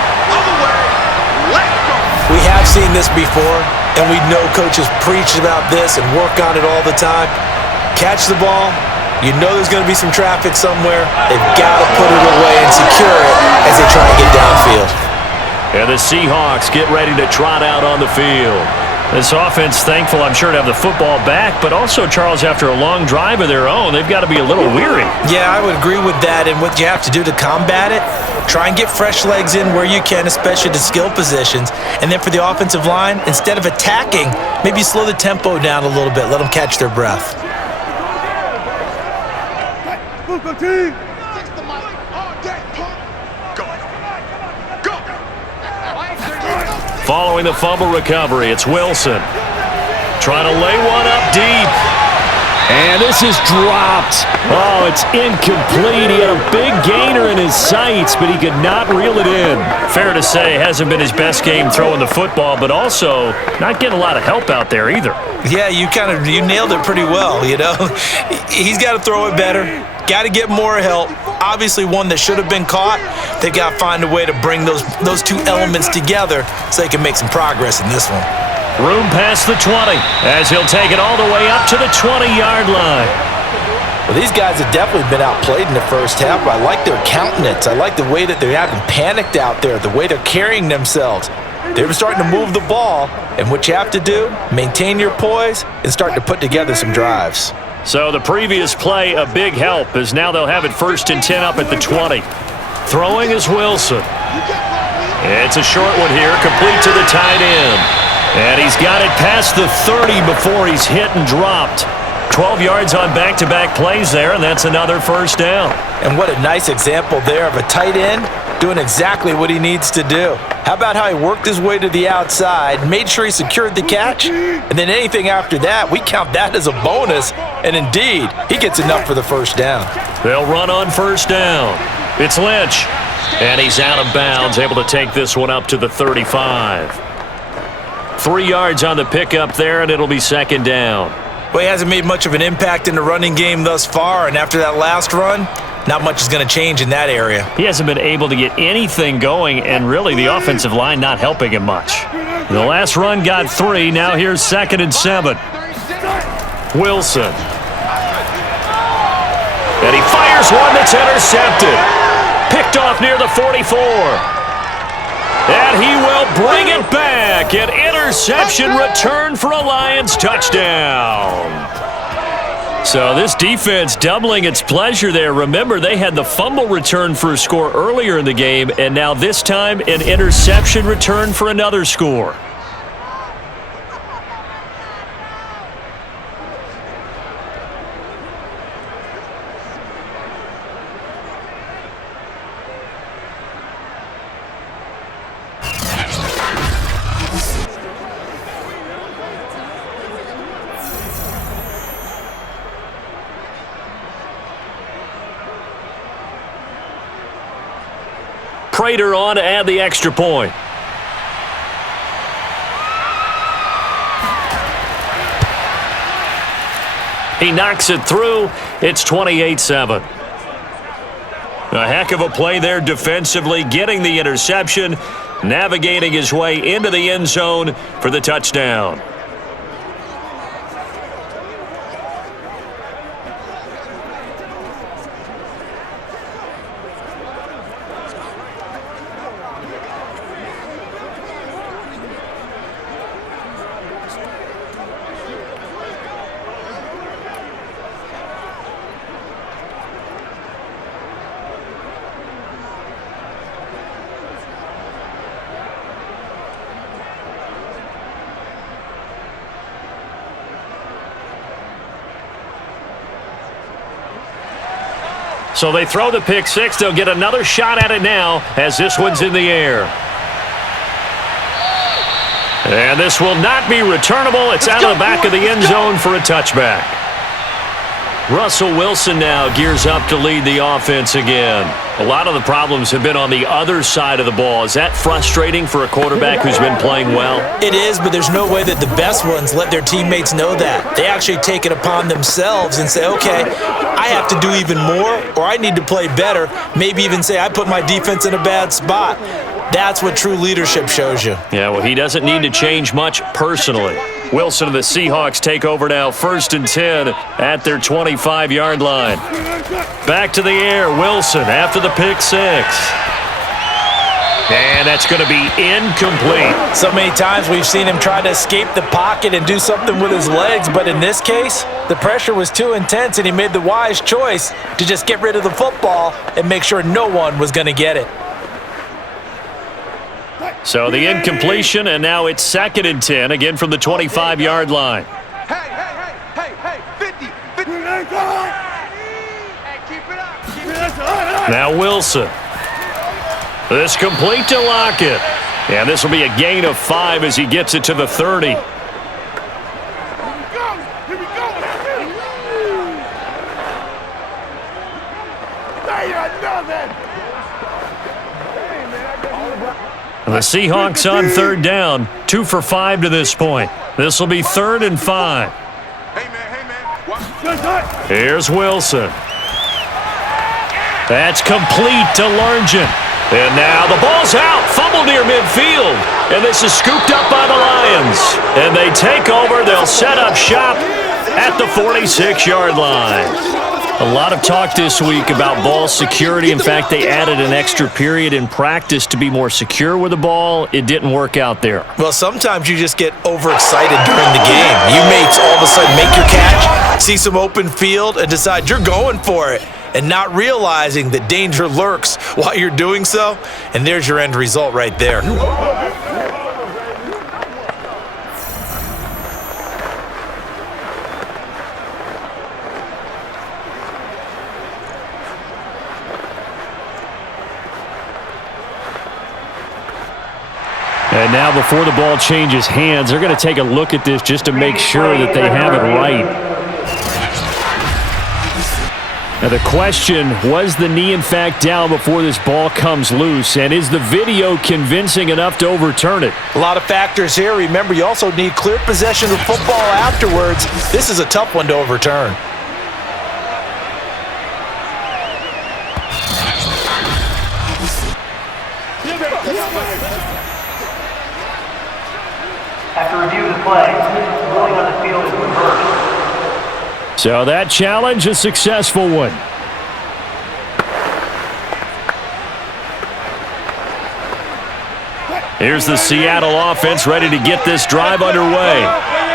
We have seen this before, and we know coaches preach about this and work on it all the time. Catch the ball. You know there's going to be some traffic somewhere. They've got to put it away and secure it as they try and get downfield. And the Seahawks get ready to trot out on the field. This offense, thankful, I'm sure, to have the football back, but also, Charles, after a long drive of their own, they've got to be a little weary. Yeah, I would agree with that, and what you have to do to combat it, try and get fresh legs in where you can, especially to skill positions, and then for the offensive line, instead of attacking, maybe slow the tempo down a little bit, let them catch their breath. Go team! Following the fumble recovery, it's Wilson. Trying to lay one up deep. And this is dropped. Oh, it's incomplete. He had a big gainer in his sights, but he could not reel it in. Fair to say, hasn't been his best game throwing the football, but also not getting a lot of help out there either. Yeah, you nailed it pretty well, you know. He's got to throw it better. Got to get more help. Obviously one that should have been caught. They've got to find a way to bring those 2 elements together so they can make some progress in this one. Room past the 20 as he'll take it all the way up to the 20-yard line. Well, these guys have definitely been outplayed in the first half. I like their countenance. I like the way that they're acting panicked out there, the way they're carrying themselves. They're starting to move the ball, and what you have to do, maintain your poise and start to put together some drives. So the previous play, a big help, as now they'll have it 1st and 10 up at the 20. Throwing is Wilson. It's a short one here, complete to the tight end. And he's got it past the 30 before he's hit and dropped. 12 yards on back-to-back plays there, and that's another 1st down. And what a nice example there of a tight end doing exactly what he needs to do. How about how he worked his way to the outside, made sure he secured the catch, and then anything after that, we count that as a bonus. And indeed, he gets enough for the 1st down. They'll run on 1st down. It's Lynch. And he's out of bounds, able to take this one up to the 35. 3 yards on the pickup there, and it'll be 2nd down. Well, he hasn't made much of an impact in the running game thus far, and after that last run, not much is going to change in that area. He hasn't been able to get anything going, and really the offensive line not helping him much. The last run got 3. Now here's 2nd and 7. Wilson. And he fires one that's intercepted. Picked off near the 44. And he will bring it back. An interception return for a Lions touchdown. So this defense doubling its pleasure there. Remember, they had the fumble return for a score earlier in the game, and now this time an interception return for another score. Prater on to add the extra point. He knocks it through. It's 28-7. A heck of a play there defensively, getting the interception, navigating his way into the end zone for the touchdown. So they throw the pick six. They'll get another shot at it now as this one's in the air. And this will not be returnable. It's out of the back of the end zone for a touchback. Russell Wilson now gears up to lead the offense again. A lot of the problems have been on the other side of the ball. Is that frustrating for a quarterback who's been playing well? It is, but there's no way that the best ones let their teammates know that. They actually take it upon themselves and say, okay, I have to do even more, or I need to play better. Maybe even say, I put my defense in a bad spot. That's what true leadership shows you. Yeah, well, he doesn't need to change much personally. Wilson and the Seahawks take over now, 1st and 10 at their 25-yard line. Back to the air, Wilson after the pick six. And that's going to be incomplete. So many times we've seen him try to escape the pocket and do something with his legs, but in this case, the pressure was too intense and he made the wise choice to just get rid of the football and make sure no one was going to get it. So the incompletion, and now it's 2nd and 10, again from the 25-yard line. Hey, 50. Hey, keep it up. Now Wilson. This complete to Lockett. And this will be a gain of 5 as he gets it to the 30. Here we go. The Seahawks on 3rd down, 2 for 5 to this point. This will be 3rd and 5. Hey, man. Here's Wilson. That's complete to Largent. And now the ball's out, fumble near midfield. And this is scooped up by the Lions. And they take over, they'll set up shop at the 46-yard line. A lot of talk this week about ball security. In fact, they added an extra period in practice to be more secure with the ball. It didn't work out there. Well, sometimes you just get overexcited during the game. You may all of a sudden make your catch, see some open field, and decide you're going for it, and not realizing that danger lurks while you're doing so. And there's your end result right there. And now before the ball changes hands, they're going to take a look at this just to make sure that they have it right. Now the question, was the knee in fact down before this ball comes loose? And is the video convincing enough to overturn it? A lot of factors here. Remember, you also need clear possession of football afterwards. This is a tough one to overturn. After review of the play, ruling on the field is reversed. So that challenge, a successful one. Here's the Seattle offense ready to get this drive underway.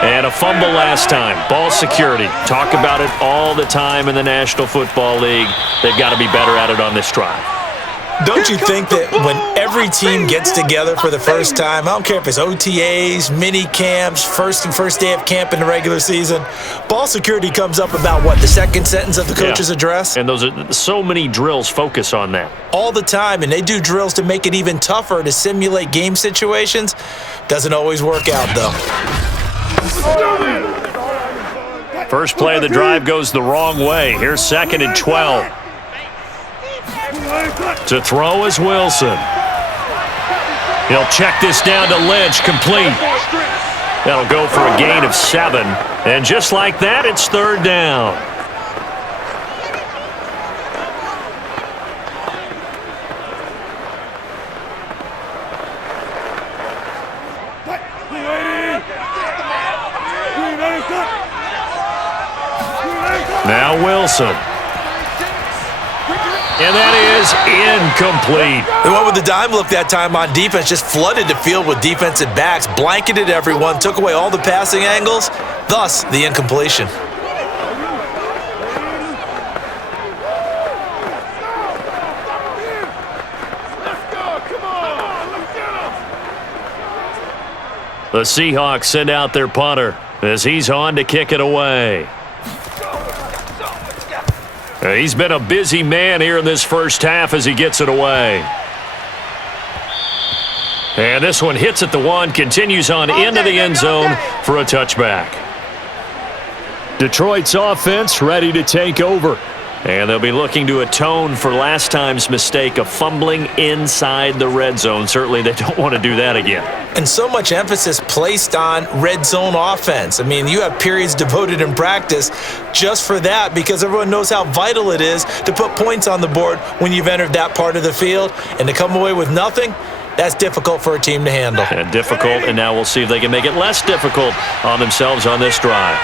And a fumble last time. Ball security. Talk about it all the time in the National Football League. They've got to be better at it on this drive. Don't you think that when every team gets together for the first time, I don't care if it's OTAs, mini camps, first day of camp in the regular season, ball security comes up about what, the second sentence of the coach's address? And those are so many drills focus on that. All the time, and they do drills to make it even tougher to simulate game situations. Doesn't always work out, though. First play of the drive goes the wrong way. Here's 2nd and 12. To throw is Wilson. He'll check this down to Lynch, complete. That'll go for a gain of 7. And just like that, it's 3rd down. Now Wilson. And that is incomplete. The one with the dime look that time on defense just flooded the field with defensive backs, blanketed everyone, took away all the passing angles, thus the incompletion. The Seahawks send out their punter as he's on to kick it away. He's been a busy man here in this first half as he gets it away. And this one hits at the 1, continues on into the end zone for a touchback. Detroit's offense ready to take over. And they'll be looking to atone for last time's mistake of fumbling inside the red zone. Certainly they don't want to do that again. And so much emphasis placed on red zone offense. I mean, you have periods devoted in practice just for that because everyone knows how vital it is to put points on the board when you've entered that part of the field. And to come away with nothing, that's difficult for a team to handle. And difficult, and now we'll see if they can make it less difficult on themselves on this drive.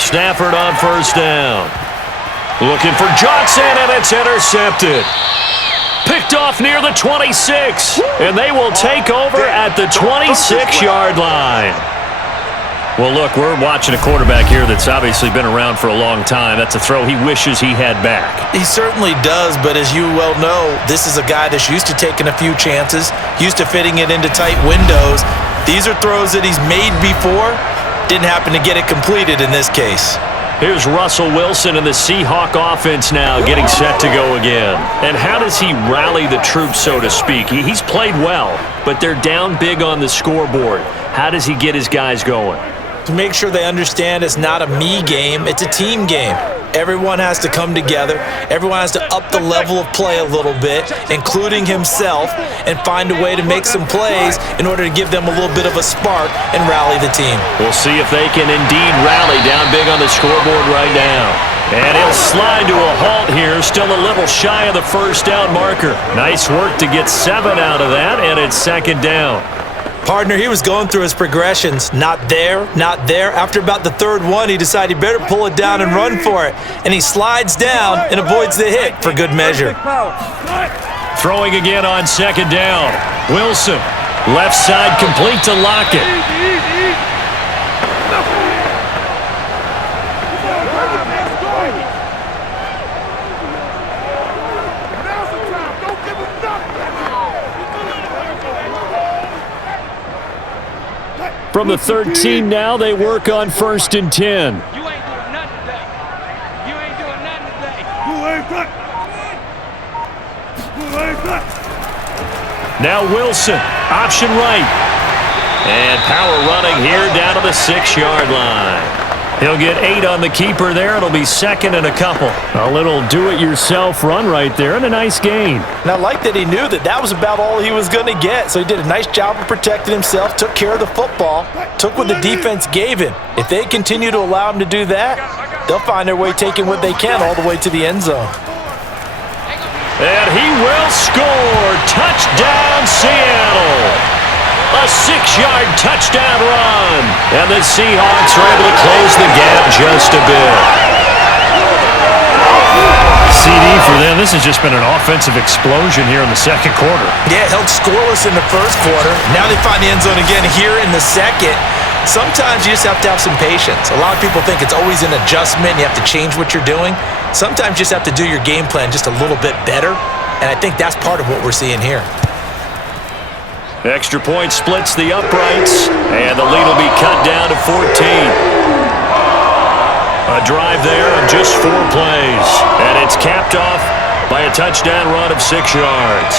Stafford on first down. Looking for Johnson, and it's intercepted. Picked off near the 26, and they will take over at the 26-yard line. Well, look, we're watching a quarterback here that's obviously been around for a long time. That's a throw he wishes he had back. He certainly does, but as you well know, this is a guy that's used to taking a few chances, used to fitting it into tight windows. These are throws that he's made before. Didn't happen to get it completed in this case. Here's Russell Wilson and the Seahawk offense now getting set to go again. And how does he rally the troops, so to speak? He's played well, but they're down big on the scoreboard. How does he get his guys going? To make sure they understand it's not a me game, it's a team game. Everyone has to come together. Everyone has to up the level of play a little bit, including himself, and find a way to make some plays in order to give them a little bit of a spark and rally the team. We'll see if they can indeed rally down big on the scoreboard right now. And he'll slide to a halt here, still a little shy of the first down marker. Nice work to get 7 out of that, and it's 2nd down. Partner, he was going through his progressions. Not there, not there. After about the 3rd one, he decided he better pull it down and run for it. And he slides down and avoids the hit for good measure. Throwing again on 2nd down. Wilson, left side complete to Lockett. From the 13 now, they work on 1st and 10. You ain't doing nothing today. You ain't doing nothing today. Now Wilson, option right. And power running here down to the 6-yard line. He'll get 8 on the keeper there. It'll be 2nd and a couple. A little do-it-yourself run right there and a nice gain. And I like that he knew that that was about all he was going to get. So he did a nice job of protecting himself, took care of the football, took what the defense gave him. If they continue to allow him to do that, they'll find their way taking what they can all the way to the end zone. And he will score. Touchdown, Seattle. A 6-yard touchdown run. And the Seahawks are able to close the gap just a bit. TD for them. This has just been an offensive explosion here in the second quarter. Yeah, held scoreless in the first quarter. Now they find the end zone again here in the second. Sometimes you just have to have some patience. A lot of people think it's always an adjustment. You have to change what you're doing. Sometimes you just have to do your game plan just a little bit better, and I think that's part of what we're seeing here. Extra point splits the uprights, and the lead will be cut down to 14. A drive there of just 4 plays, and it's capped off by a touchdown run of 6 yards.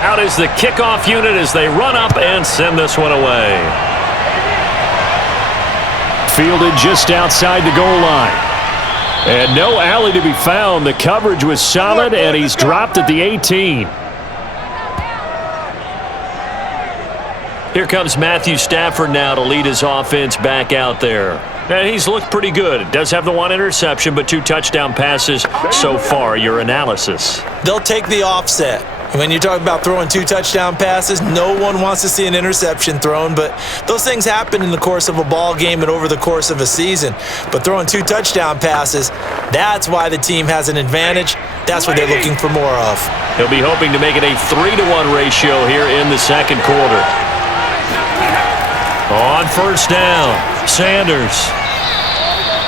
Out is the kickoff unit as they run up and send this one away. Fielded just outside the goal line. And no alley to be found. The coverage was solid, and he's dropped at the 18. Here comes Matthew Stafford now to lead his offense back out there. And he's looked pretty good. Does have the 1 interception, but 2 touchdown passes so far. Your analysis? They'll take the offset. When you talk about throwing 2 touchdown passes, no one wants to see an interception thrown, but those things happen in the course of a ball game and over the course of a season. But throwing 2 touchdown passes, that's why the team has an advantage. That's what they're looking for more of. He'll be hoping to make it a 3-to-1 ratio here in the second quarter. On first down, Sanders.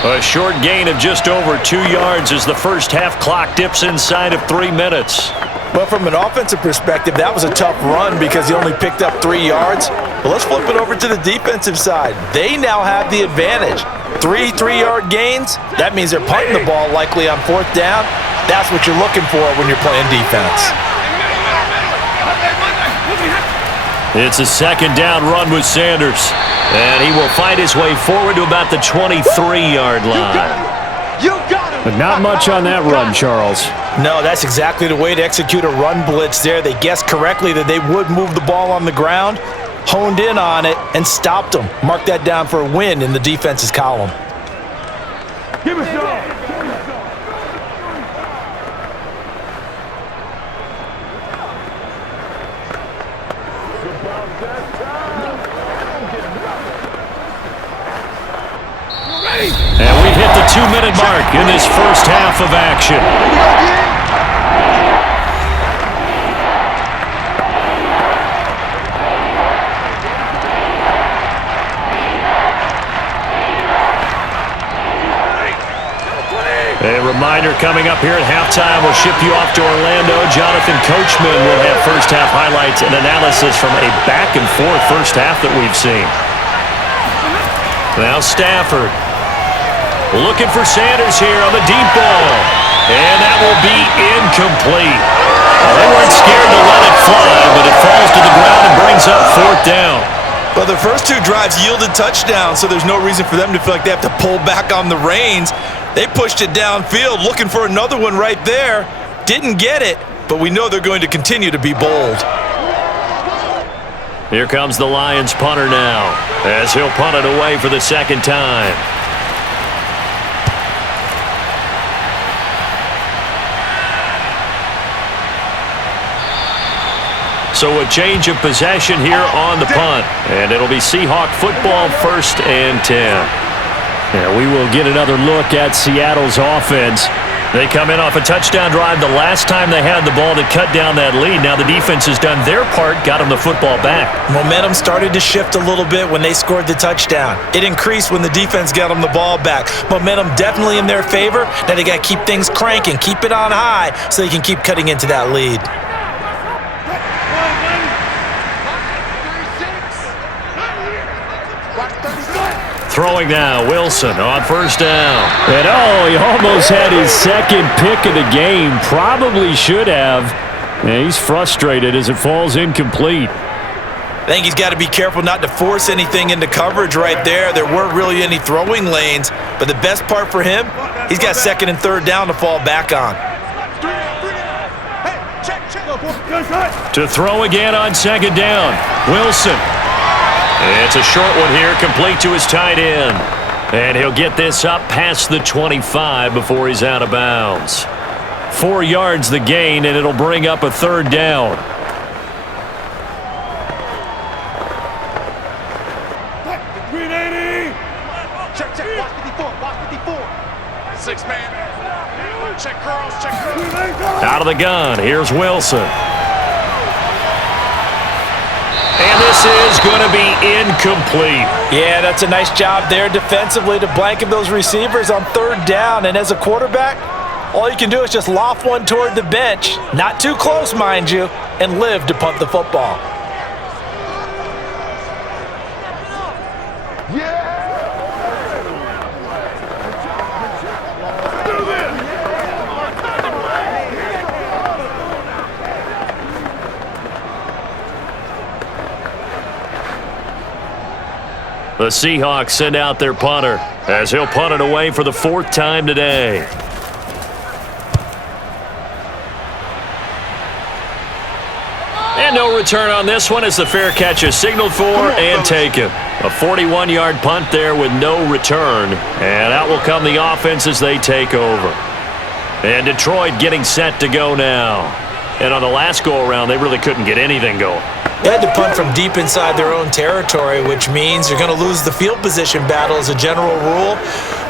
A short gain of just over 2 yards as the first half clock dips inside of 3 minutes. But from an offensive perspective, that was a tough run because he only picked up 3 yards. But let's flip it over to the defensive side. They now have the advantage. 3 3-yard gains, that means they're punting the ball likely on 4th down. That's what you're looking for when you're playing defense. It's a second down run with Sanders. And he will fight his way forward to about the 23-yard line. But not much on that run, Charles. No, that's exactly the way to execute a run blitz there. They guessed correctly that they would move the ball on the ground, honed in on it, and stopped them. Mark that down for a win in the defense's column. Give us some. And we've hit the 2-minute mark in this first half of action. A reminder coming up here at halftime. We'll ship you off to Orlando. Jonathan Coachman will have first half highlights and analysis from a back-and-forth first half that we've seen. Now Stafford. Looking for Sanders here on the deep ball. And that will be incomplete. Well, they weren't scared to let it fly, but it falls to the ground and brings up 4th down. Well, the first 2 drives yielded touchdowns, so there's no reason for them to feel like they have to pull back on the reins. They pushed it downfield, looking for another one right there. Didn't get it, but we know they're going to continue to be bold. Here comes the Lions punter now, as he'll punt it away for the second time. So a change of possession here on the punt. And it'll be Seahawk football 1st and 10. Yeah, we will get another look at Seattle's offense. They come in off a touchdown drive the last time they had the ball to cut down that lead. Now the defense has done their part, got them the football back. Momentum started to shift a little bit when they scored the touchdown. It increased when the defense got them the ball back. Momentum definitely in their favor. Now they got to keep things cranking, keep it on high so they can keep cutting into that lead. Throwing now, Wilson on first down. And he almost had his second pick of the game. Probably should have. And he's frustrated as it falls incomplete. I think he's got to be careful not to force anything into coverage right there. There weren't really any throwing lanes, but the best part for him, He's got second and third down to fall back on. To throw again on second down. Wilson. It's a short one here, complete to his tight end. And he'll get this up past the 25 before he's out of bounds. 4 yards the gain, and it'll bring up a third down. Green 80. Check, watch 54, watch 54. 6-man. Check curls, check curls. Out of the gun, here's Wilson. And this is going to be incomplete. Yeah, that's a nice job there defensively to blanket those receivers on third down. And as a quarterback, all you can do is just loft one toward the bench, not too close, mind you, and live to punt the football. The Seahawks send out their punter as he'll punt it away for the 4th time today. And no return on this one as the fair catch is signaled for and taken. A 41-yard punt there with no return. And out will come the offense as they take over. And Detroit getting set to go now. And on the last go-around, they really couldn't get anything going. They had to punt from deep inside their own territory, which means you're going to lose the field position battle as a general rule.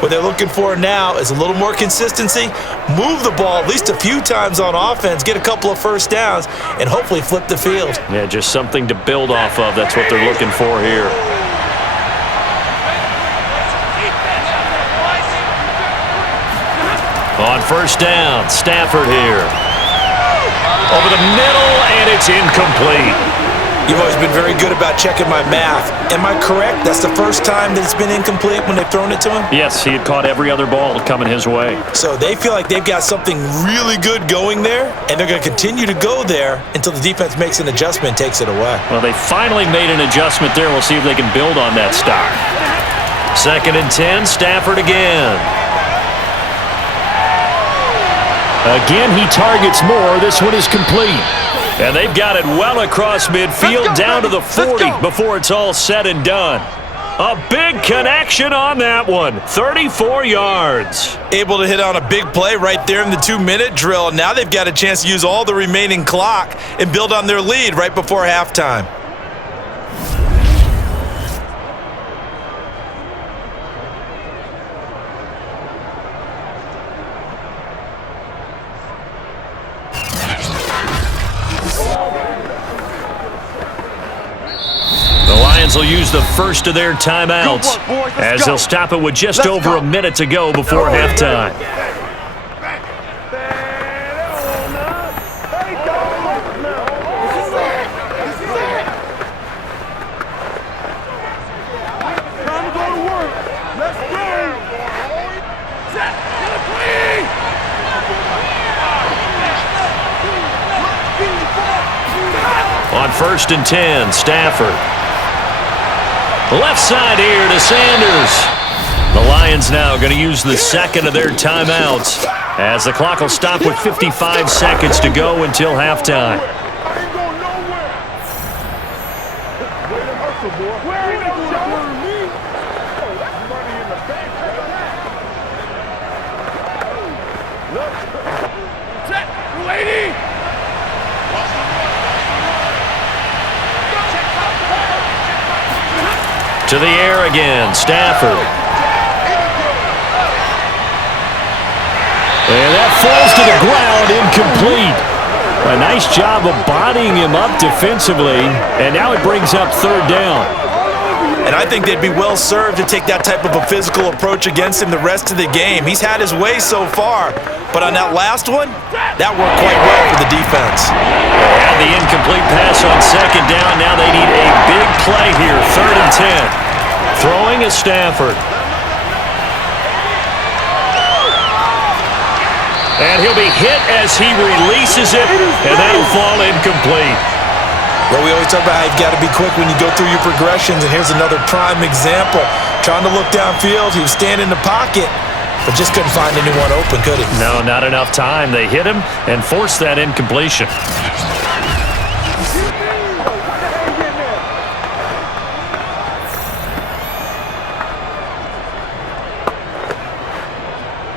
What they're looking for now is a little more consistency, move the ball at least a few times on offense, get a couple of first downs, and hopefully flip the field. Yeah, just something to build off of. That's what they're looking for here. On first down, Stafford here. Over the middle, and it's incomplete. You've always been very good about checking my math. Am I correct? That's the first time that it's been incomplete when they've thrown it to him? Yes, he had caught every other ball coming his way. So they feel like they've got something really good going there, and they're going to continue to go there until the defense makes an adjustment and takes it away. Well, they finally made an adjustment there. We'll see if they can build on that start. 2nd and 10, Stafford again. Again, he targets more. This one is complete. And they've got it well across midfield down to the 40 before it's all said and done. A big connection on that one. 34 yards. Able to hit on a big play right there in the 2-minute drill. Now they've got a chance to use all the remaining clock and build on their lead right before halftime. Will use the first of their timeouts as they'll stop it with just over a minute to go before halftime. On 1st and 10, Stafford. Left side here to Sanders. The Lions now going to use the second of their timeouts as the clock will stop with 55 seconds to go until halftime. To the air again, Stafford. And that falls to the ground, incomplete. A nice job of bodying him up defensively, and now it brings up 3rd down. And I think they'd be well served to take that type of a physical approach against him the rest of the game. He's had his way so far, but on that last one, that worked quite well for the defense. They had the incomplete pass on 2nd down. Now they need a big play here, 3rd and 10. Throwing is Stafford. And he'll be hit as he releases it, and that'll fall incomplete. Well, we always talk about how you've got to be quick when you go through your progressions, and here's another prime example. Trying to look downfield, he was standing in the pocket, but just couldn't find anyone open, could he? No, not enough time. They hit him and forced that incompletion.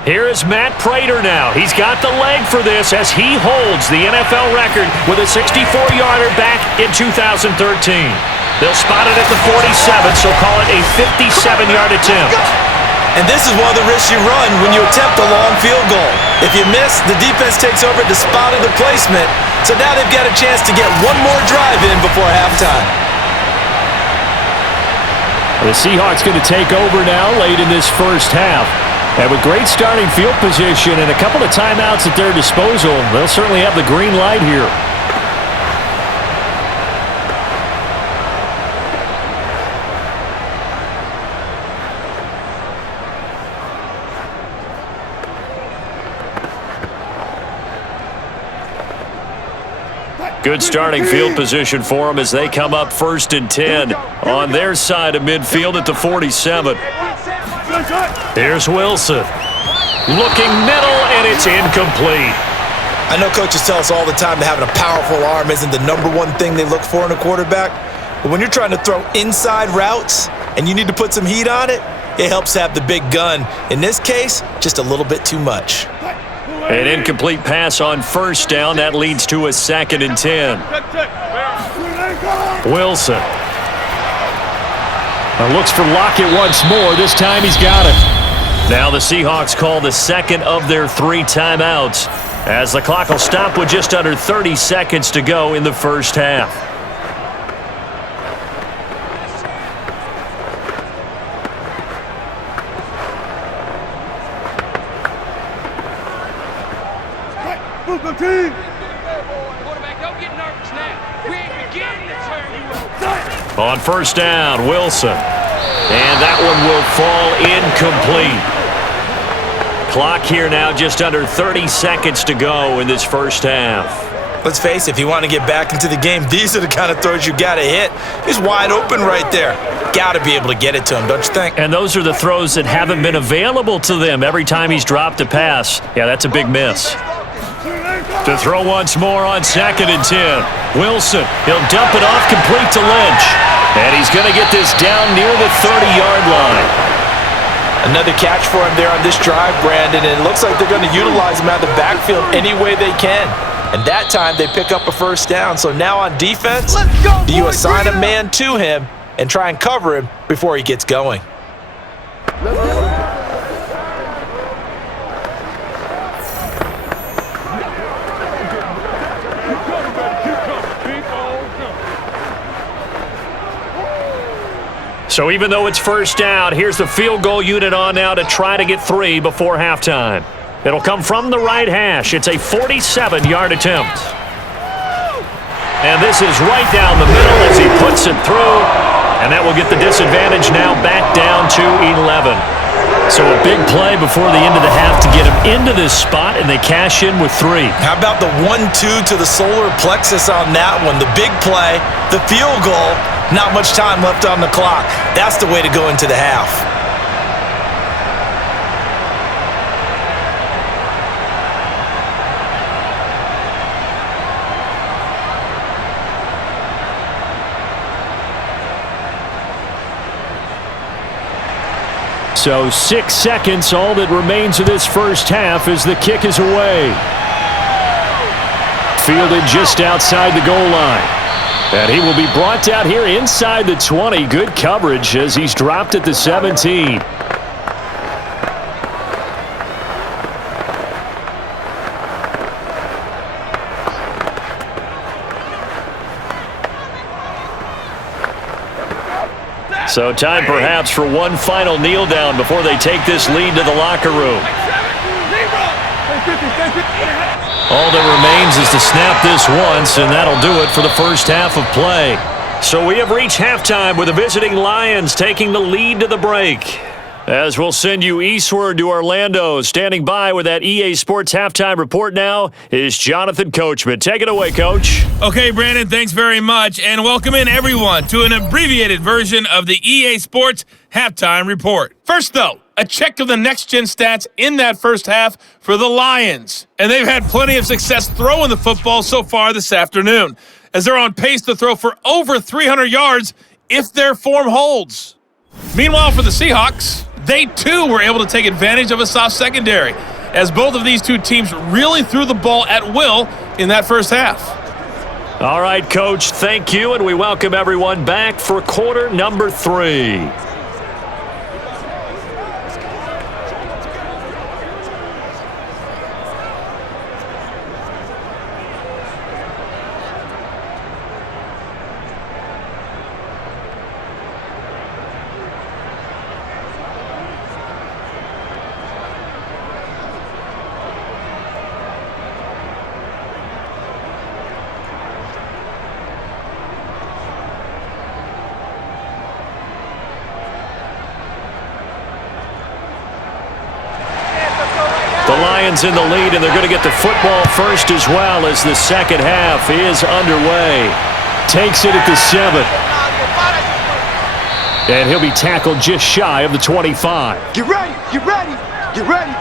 Here is Matt Prater now. He's got the leg for this as he holds the NFL record with a 64-yarder back in 2013. They'll spot it at the 47, so call it a 57-yard attempt. And this is one of the risks you run when you attempt a long field goal. If you miss, the defense takes over at the spot of the placement, so now they've got a chance to get one more drive in before halftime. The Seahawks going to take over now late in this first half. And with great starting field position and a couple of timeouts at their disposal, they'll certainly have the green light here. Good starting field position for them as they come up 1st and 10 on their side of midfield at the 47. Here's Wilson. Looking middle, and it's incomplete. I know coaches tell us all the time that having a powerful arm isn't the #1 thing they look for in a quarterback. But when you're trying to throw inside routes and you need to put some heat on it, it helps have the big gun. In this case, just a little bit too much. An incomplete pass on 1st down. That leads to a 2nd and 10. Wilson. Looks for Lockett once more. This time he's got it. Now the Seahawks call the 2nd of their 3 timeouts as the clock will stop with just under 30 seconds to go in the first half. On 1st down, Wilson. And that one will fall incomplete. Clock here now just under 30 seconds to go in this first half. Let's face it, if you want to get back into the game, these are the kind of throws you got to hit. He's wide open right there. Got to be able to get it to him, don't you think? And those are the throws that haven't been available to them every time he's dropped a pass. Yeah, that's a big miss. To throw once more on 2nd and 10. Wilson, he'll dump it off complete to Lynch. And he's going to get this down near the 30-yard line. Another catch for him there on this drive, Brandon, and it looks like they're going to utilize him out of the backfield any way they can. And that time they pick up a 1st down. So now on defense, do you assign a man to him and try and cover him before he gets going? So even though it's 1st down, here's the field goal unit on now to try to get 3 before halftime. It'll come from the right hash. It's a 47-yard attempt. And this is right down the middle as he puts it through. And that will get the disadvantage now back down to 11. So a big play before the end of the half to get him into this spot, and they cash in with 3. How about the 1-2 to the solar plexus on that one? The big play, the field goal, not much time left on the clock. That's the way to go into the half. So 6 seconds, all that remains of this first half as the kick is away. Fielded just outside the goal line. And he will be brought down here inside the 20. Good coverage as he's dropped at the 17. So time perhaps for one final kneel down before they take this lead to the locker room. All that remains is to snap this once, and that'll do it for the first half of play. So we have reached halftime with the visiting Lions taking the lead to the break. As we'll send you eastward to Orlando, standing by with that EA Sports halftime report now is Jonathan Coachman. Take it away, Coach. Okay, Brandon, thanks very much, and welcome in everyone to an abbreviated version of the EA Sports halftime report. First, though, A check of the next-gen stats in that first half for the Lions. And they've had plenty of success throwing the football so far this afternoon, as they're on pace to throw for over 300 yards if their form holds. Meanwhile, for the Seahawks, they too were able to take advantage of a soft secondary, as both of these two teams really threw the ball at will in that first half. All right, Coach, thank you, and we welcome everyone back for quarter number 3. The Lions in the lead, and they're going to get the football first as well as the second half is underway. Takes it at the 7. And he'll be tackled just shy of the 25. Get ready, get ready, get ready.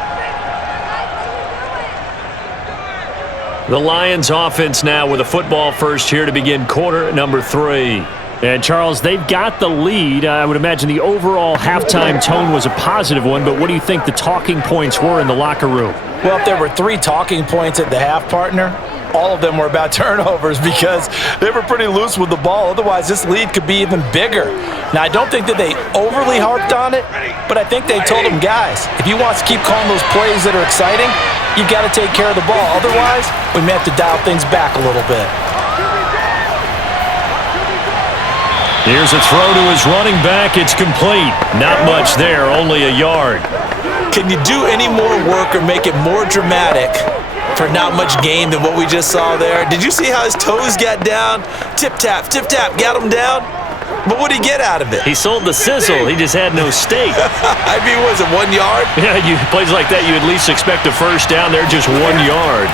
The Lions offense now with a football first here to begin quarter number 3. And, Charles, they've got the lead. I would imagine the overall halftime tone was a positive one, but what do you think the talking points were in the locker room? Well, if there were 3 talking points at the half, partner, all of them were about turnovers because they were pretty loose with the ball. Otherwise, this lead could be even bigger. Now, I don't think that they overly harped on it, but I think they told them, guys, if you want to keep calling those plays that are exciting, you've got to take care of the ball. Otherwise, we may have to dial things back a little bit. Here's a throw to his running back. It's complete. Not much there, only a yard. Can you do any more work or make it more dramatic for not much gain than what we just saw there? Did you see how his toes got down? Tip-tap, got him down. But what did he get out of it? He sold the sizzle. He just had no steak. I mean, was it 1 yard? Yeah, plays like that, you at least expect a first down. They're just 1 yard.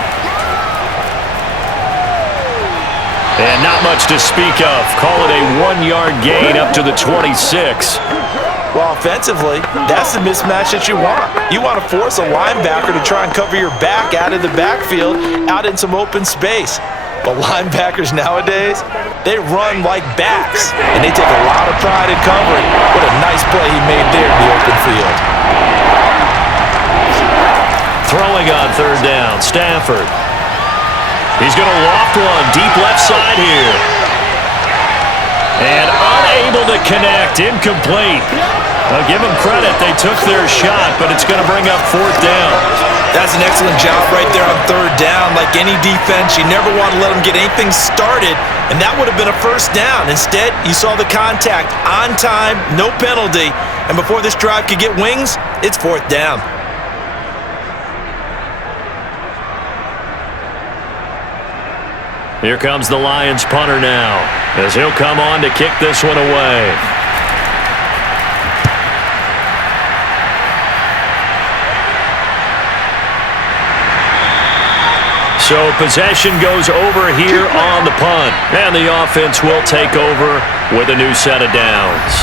And not much to speak of. Call it a 1-yard gain up to the 26. Well, offensively, that's the mismatch that you want. You want to force a linebacker to try and cover your back out of the backfield, out in some open space. But linebackers nowadays, they run like backs, and they take a lot of pride in covering. What a nice play he made there in the open field. Throwing on third down, Stafford. He's going to loft one deep left side here. And unable to connect, incomplete. I'll give them credit. They took their shot, but it's going to bring up fourth down. That's an excellent job right there on third down. Like any defense, you never want to let them get anything started, and that would have been a first down. Instead, you saw the contact on time, no penalty, and before this drive could get wings, it's fourth down. Here comes the Lions punter now, as he'll come on to kick this one away. So possession goes over here on the punt, and the offense will take over with a new set of downs.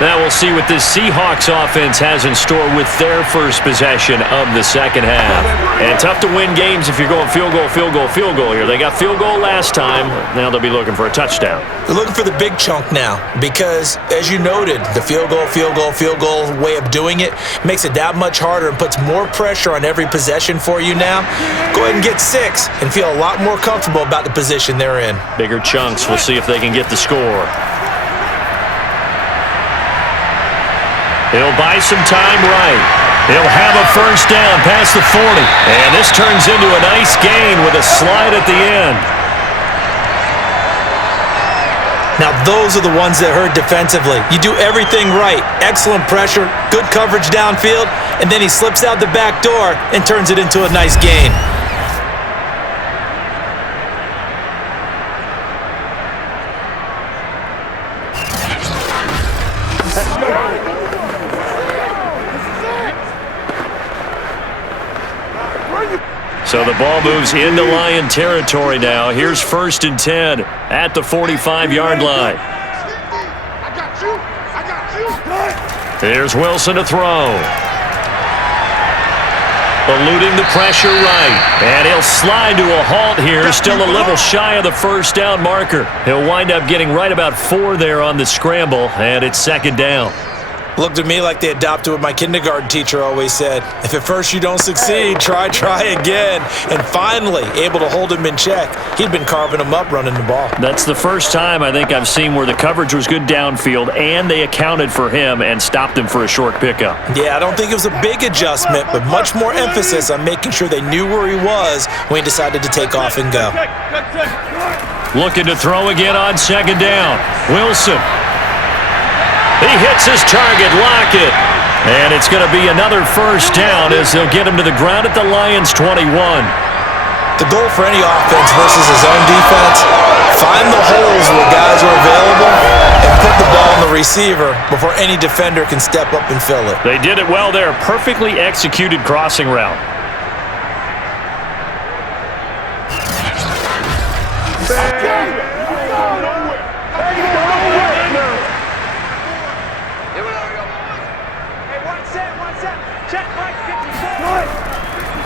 Now we'll see what this Seahawks offense has in store with their first possession of the second half. And tough to win games if you're going field goal here. They got field goal last time. Now they'll be looking for a touchdown. They're looking for the big chunk now because, as you noted, the field goal way of doing it makes it that much harder and puts more pressure on every possession for you now. Go ahead and get 6 and feel a lot more comfortable about the position they're in. Bigger chunks. We'll see if they can get the score. He'll buy some time right. He'll have a first down past the 40. And this turns into a nice gain with a slide at the end. Now those are the ones that hurt defensively. You do everything right. Excellent pressure, good coverage downfield, and then he slips out the back door and turns it into a nice gain. So the ball moves into Lion territory now. Here's 1st and 10 at the 45-yard line. I got you. Here's Wilson to throw. Eluding the pressure right. And he'll slide to a halt here. Still a little shy of the first down marker. He'll wind up getting right about 4 there on the scramble, and it's second down. Looked to me like they adopted what my kindergarten teacher always said. If at first you don't succeed, try again. And finally, able to hold him in check. He'd been carving him up running the ball. That's the first time I think I've seen where the coverage was good downfield and they accounted for him and stopped him for a short pickup. Yeah, I don't think it was a big adjustment, but much more emphasis on making sure they knew where he was when he decided to take off and go. Looking to throw again on second down. Wilson. He hits his target, Lockett. And it's going to be another first down as they'll get him to the ground at the Lions' 21. The goal for any offense versus his own defense, find the holes where guys are available and put the ball on the receiver before any defender can step up and fill it. They did it well there. Perfectly executed crossing route.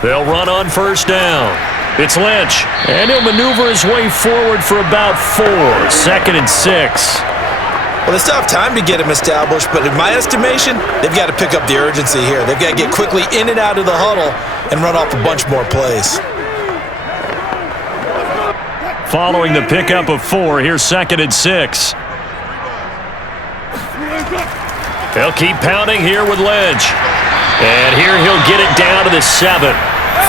They'll run on first down. It's Lynch, and he'll maneuver his way forward for about 4. 2nd and 6. Well, they still have time to get him established, but in my estimation, they've got to pick up the urgency here. They've got to get quickly in and out of the huddle and run off a bunch more plays. Following the pickup of 4, here's 2nd and 6. They'll keep pounding here with Lynch. And here he'll get it down to the 7.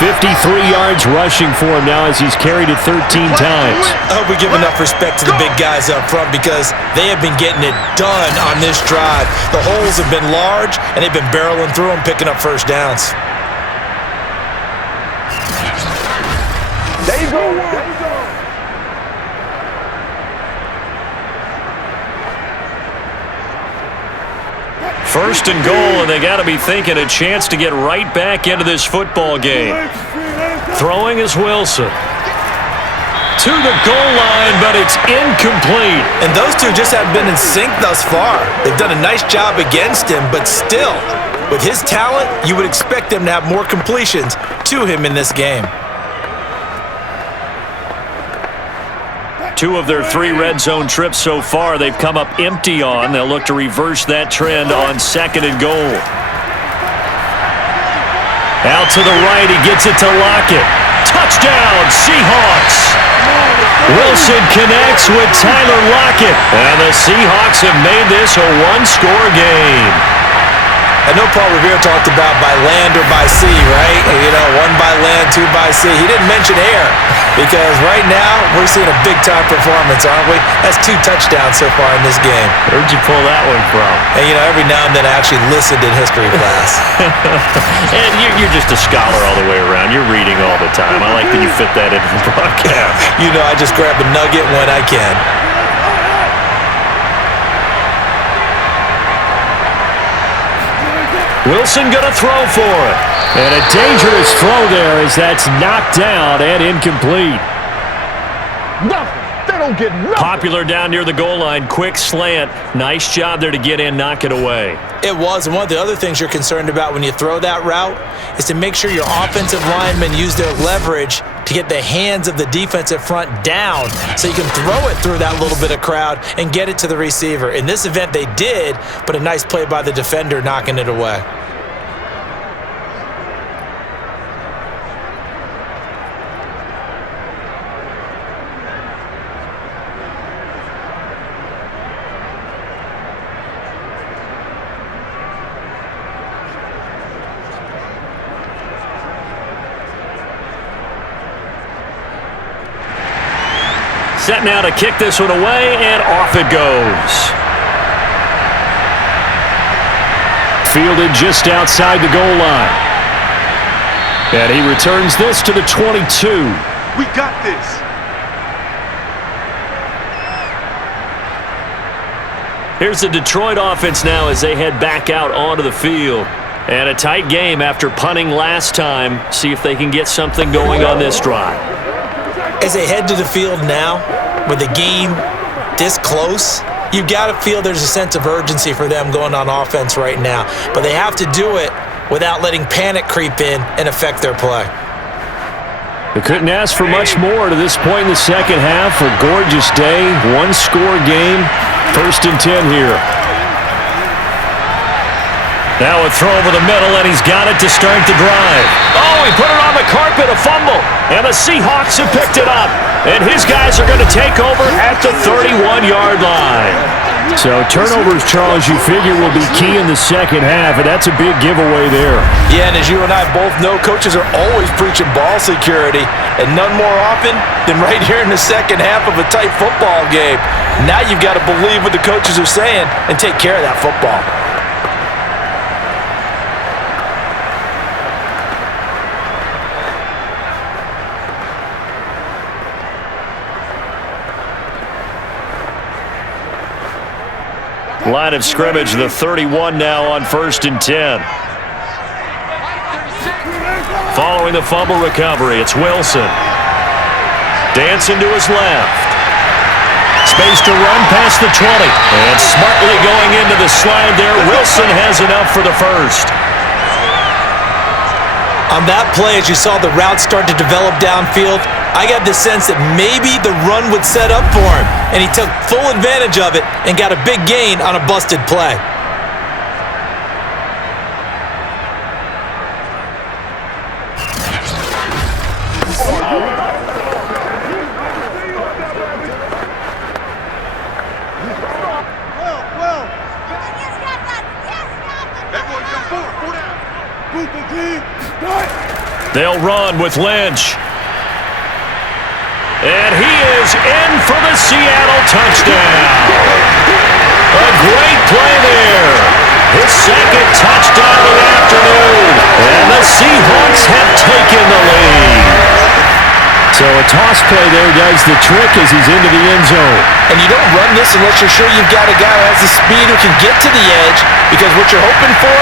53 yards rushing for him now as he's carried it 13 times. I hope we give enough respect to the big guys up front because they have been getting it done on this drive. The holes have been large, and they've been barreling through them, picking up first downs. There you go. There you go. First and goal, and they got to be thinking a chance to get right back into this football game. Throwing is Wilson. To the goal line, but it's incomplete. And those two just haven't been in sync thus far. They've done a nice job against him, but still, with his talent, you would expect them to have more completions to him in this game. 2 of their 3 red zone trips so far, they've come up empty on. They'll look to reverse that trend on 2nd and goal. Out to the right, he gets it to Lockett. Touchdown, Seahawks! Wilson connects with Tyler Lockett. And the Seahawks have made this a 1-score game. I know Paul Revere talked about by land or by sea, right? You know, 1 by land, 2 by sea. He didn't mention air because right now we're seeing a big-time performance, aren't we? That's 2 touchdowns so far in this game. Where'd you pull that one from? And, you know, every now and then I actually listened in history class. And you're just a scholar all the way around. You're reading all the time. I like that you fit that into the broadcast. You know, I just grab a nugget when I can. Wilson going to throw for it. And a dangerous throw there as that's knocked down and incomplete. Nothing. They don't get nothing. Popular down near the goal line. Quick slant. Nice job there to get in, knock it away. It was, and one of the other things you're concerned about when you throw that route is to make sure your offensive linemen use their leverage to get the hands of the defensive front down so you can throw it through that little bit of crowd and get it to the receiver. In this event, they did, but a nice play by the defender knocking it away. Set now to kick this one away, and off it goes. Fielded just outside the goal line. And he returns this to the 22. We got this. Here's the Detroit offense now as they head back out onto the field. And a tight game after punting last time. See if they can get something going on this drive. As they head to the field now, with the game this close, you've got to feel there's a sense of urgency for them going on offense right now. But they have to do it without letting panic creep in and affect their play. They couldn't ask for much more to this point in the second half. A gorgeous day, one-score game, 1st and 10 here. Now a throw over the middle, and he's got it to start the drive. Oh, he put it on the carpet, a fumble. And the Seahawks have picked it up. And his guys are going to take over at the 31-yard line. So turnovers, Charles, you figure will be key in the second half, and that's a big giveaway there. Yeah, and as you and I both know, coaches are always preaching ball security, and none more often than right here in the second half of a tight football game. Now you've got to believe what the coaches are saying and take care of that football. Line of scrimmage, the 31 now on 1st and 10. Following the fumble recovery, it's Wilson. Dancing to his left. Space to run past the 20. And smartly going into the slide there, Wilson has enough for the first. On that play, as you saw the route start to develop downfield, I got the sense that maybe the run would set up for him, and he took full advantage of it and got a big gain on a busted play. They'll run with Lynch. And he is in for the Seattle touchdown. A great play there. His second touchdown of the afternoon. And the Seahawks have taken the lead. So a toss play there does the trick as he's into the end zone. And you don't run this unless you're sure you've got a guy who has the speed who can get to the edge, because what you're hoping for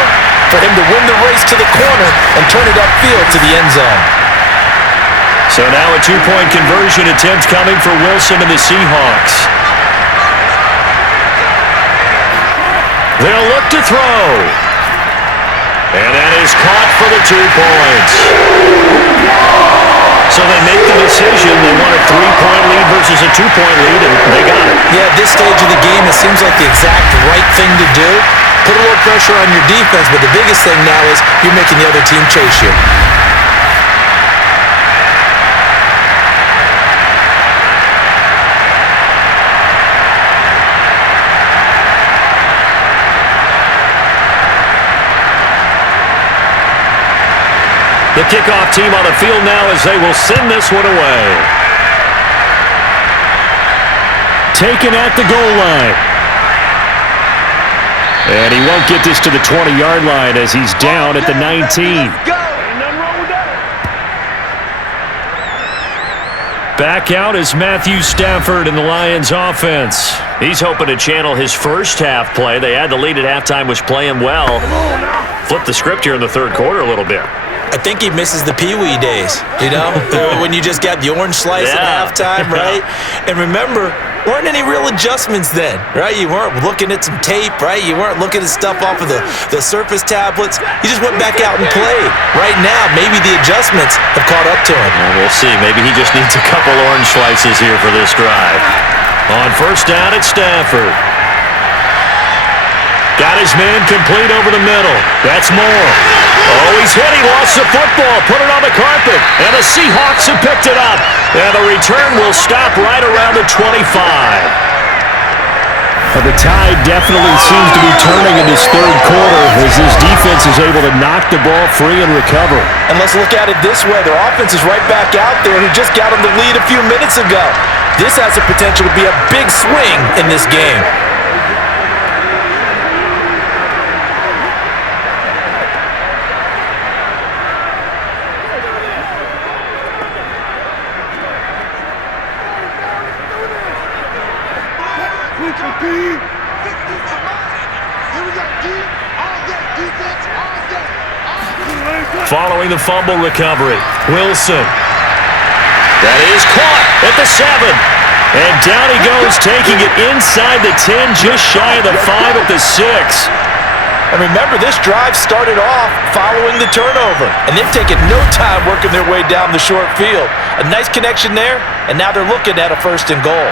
him to win the race to the corner and turn it upfield to the end zone. So now a two-point conversion attempt coming for Wilson and the Seahawks. They'll look to throw. And that is caught for the 2 points. So they make the decision. They want a 3-point lead versus a 2-point lead, and they got it. Yeah, at this stage of the game, it seems like the exact right thing to do. Put a little pressure on your defense, but the biggest thing now is you're making the other team chase you. The kickoff team on the field now as they will send this one away. Taken at the goal line. And he won't get this to the 20-yard line as he's down at the 19. Back out is Matthew Stafford in the Lions offense. He's hoping to channel his first half play. They had the lead at halftime, was playing well. Flip the script here in the third quarter a little bit. I think he misses the Pee-wee days, you know, when you just got the orange slice at halftime, right? And remember, weren't any real adjustments then, right? You weren't looking at some tape, right? You weren't looking at stuff off of the Surface tablets. You just went back out and played. Right now, maybe the adjustments have caught up to him. Well, we'll see. Maybe he just needs a couple orange slices here for this drive. On first down, it's Stafford. Got his man complete over the middle. That's Moore. Oh, he's hit. He lost the football. Put it on the carpet. And the Seahawks have picked it up. And the return will stop right around the 25. The tide definitely seems to be turning in this third quarter as this defense is able to knock the ball free and recover. And let's look at it this way. Their offense is right back out there who just got them the lead a few minutes ago. This has the potential to be a big swing in this game. Following the fumble recovery, Wilson. That is caught at the 7. And down he goes, taking it inside the 10, just shy of the 5 at the 6. And remember, this drive started off following the turnover, and they've taken no time working their way down the short field. A nice connection there, and now they're looking at a 1st and goal.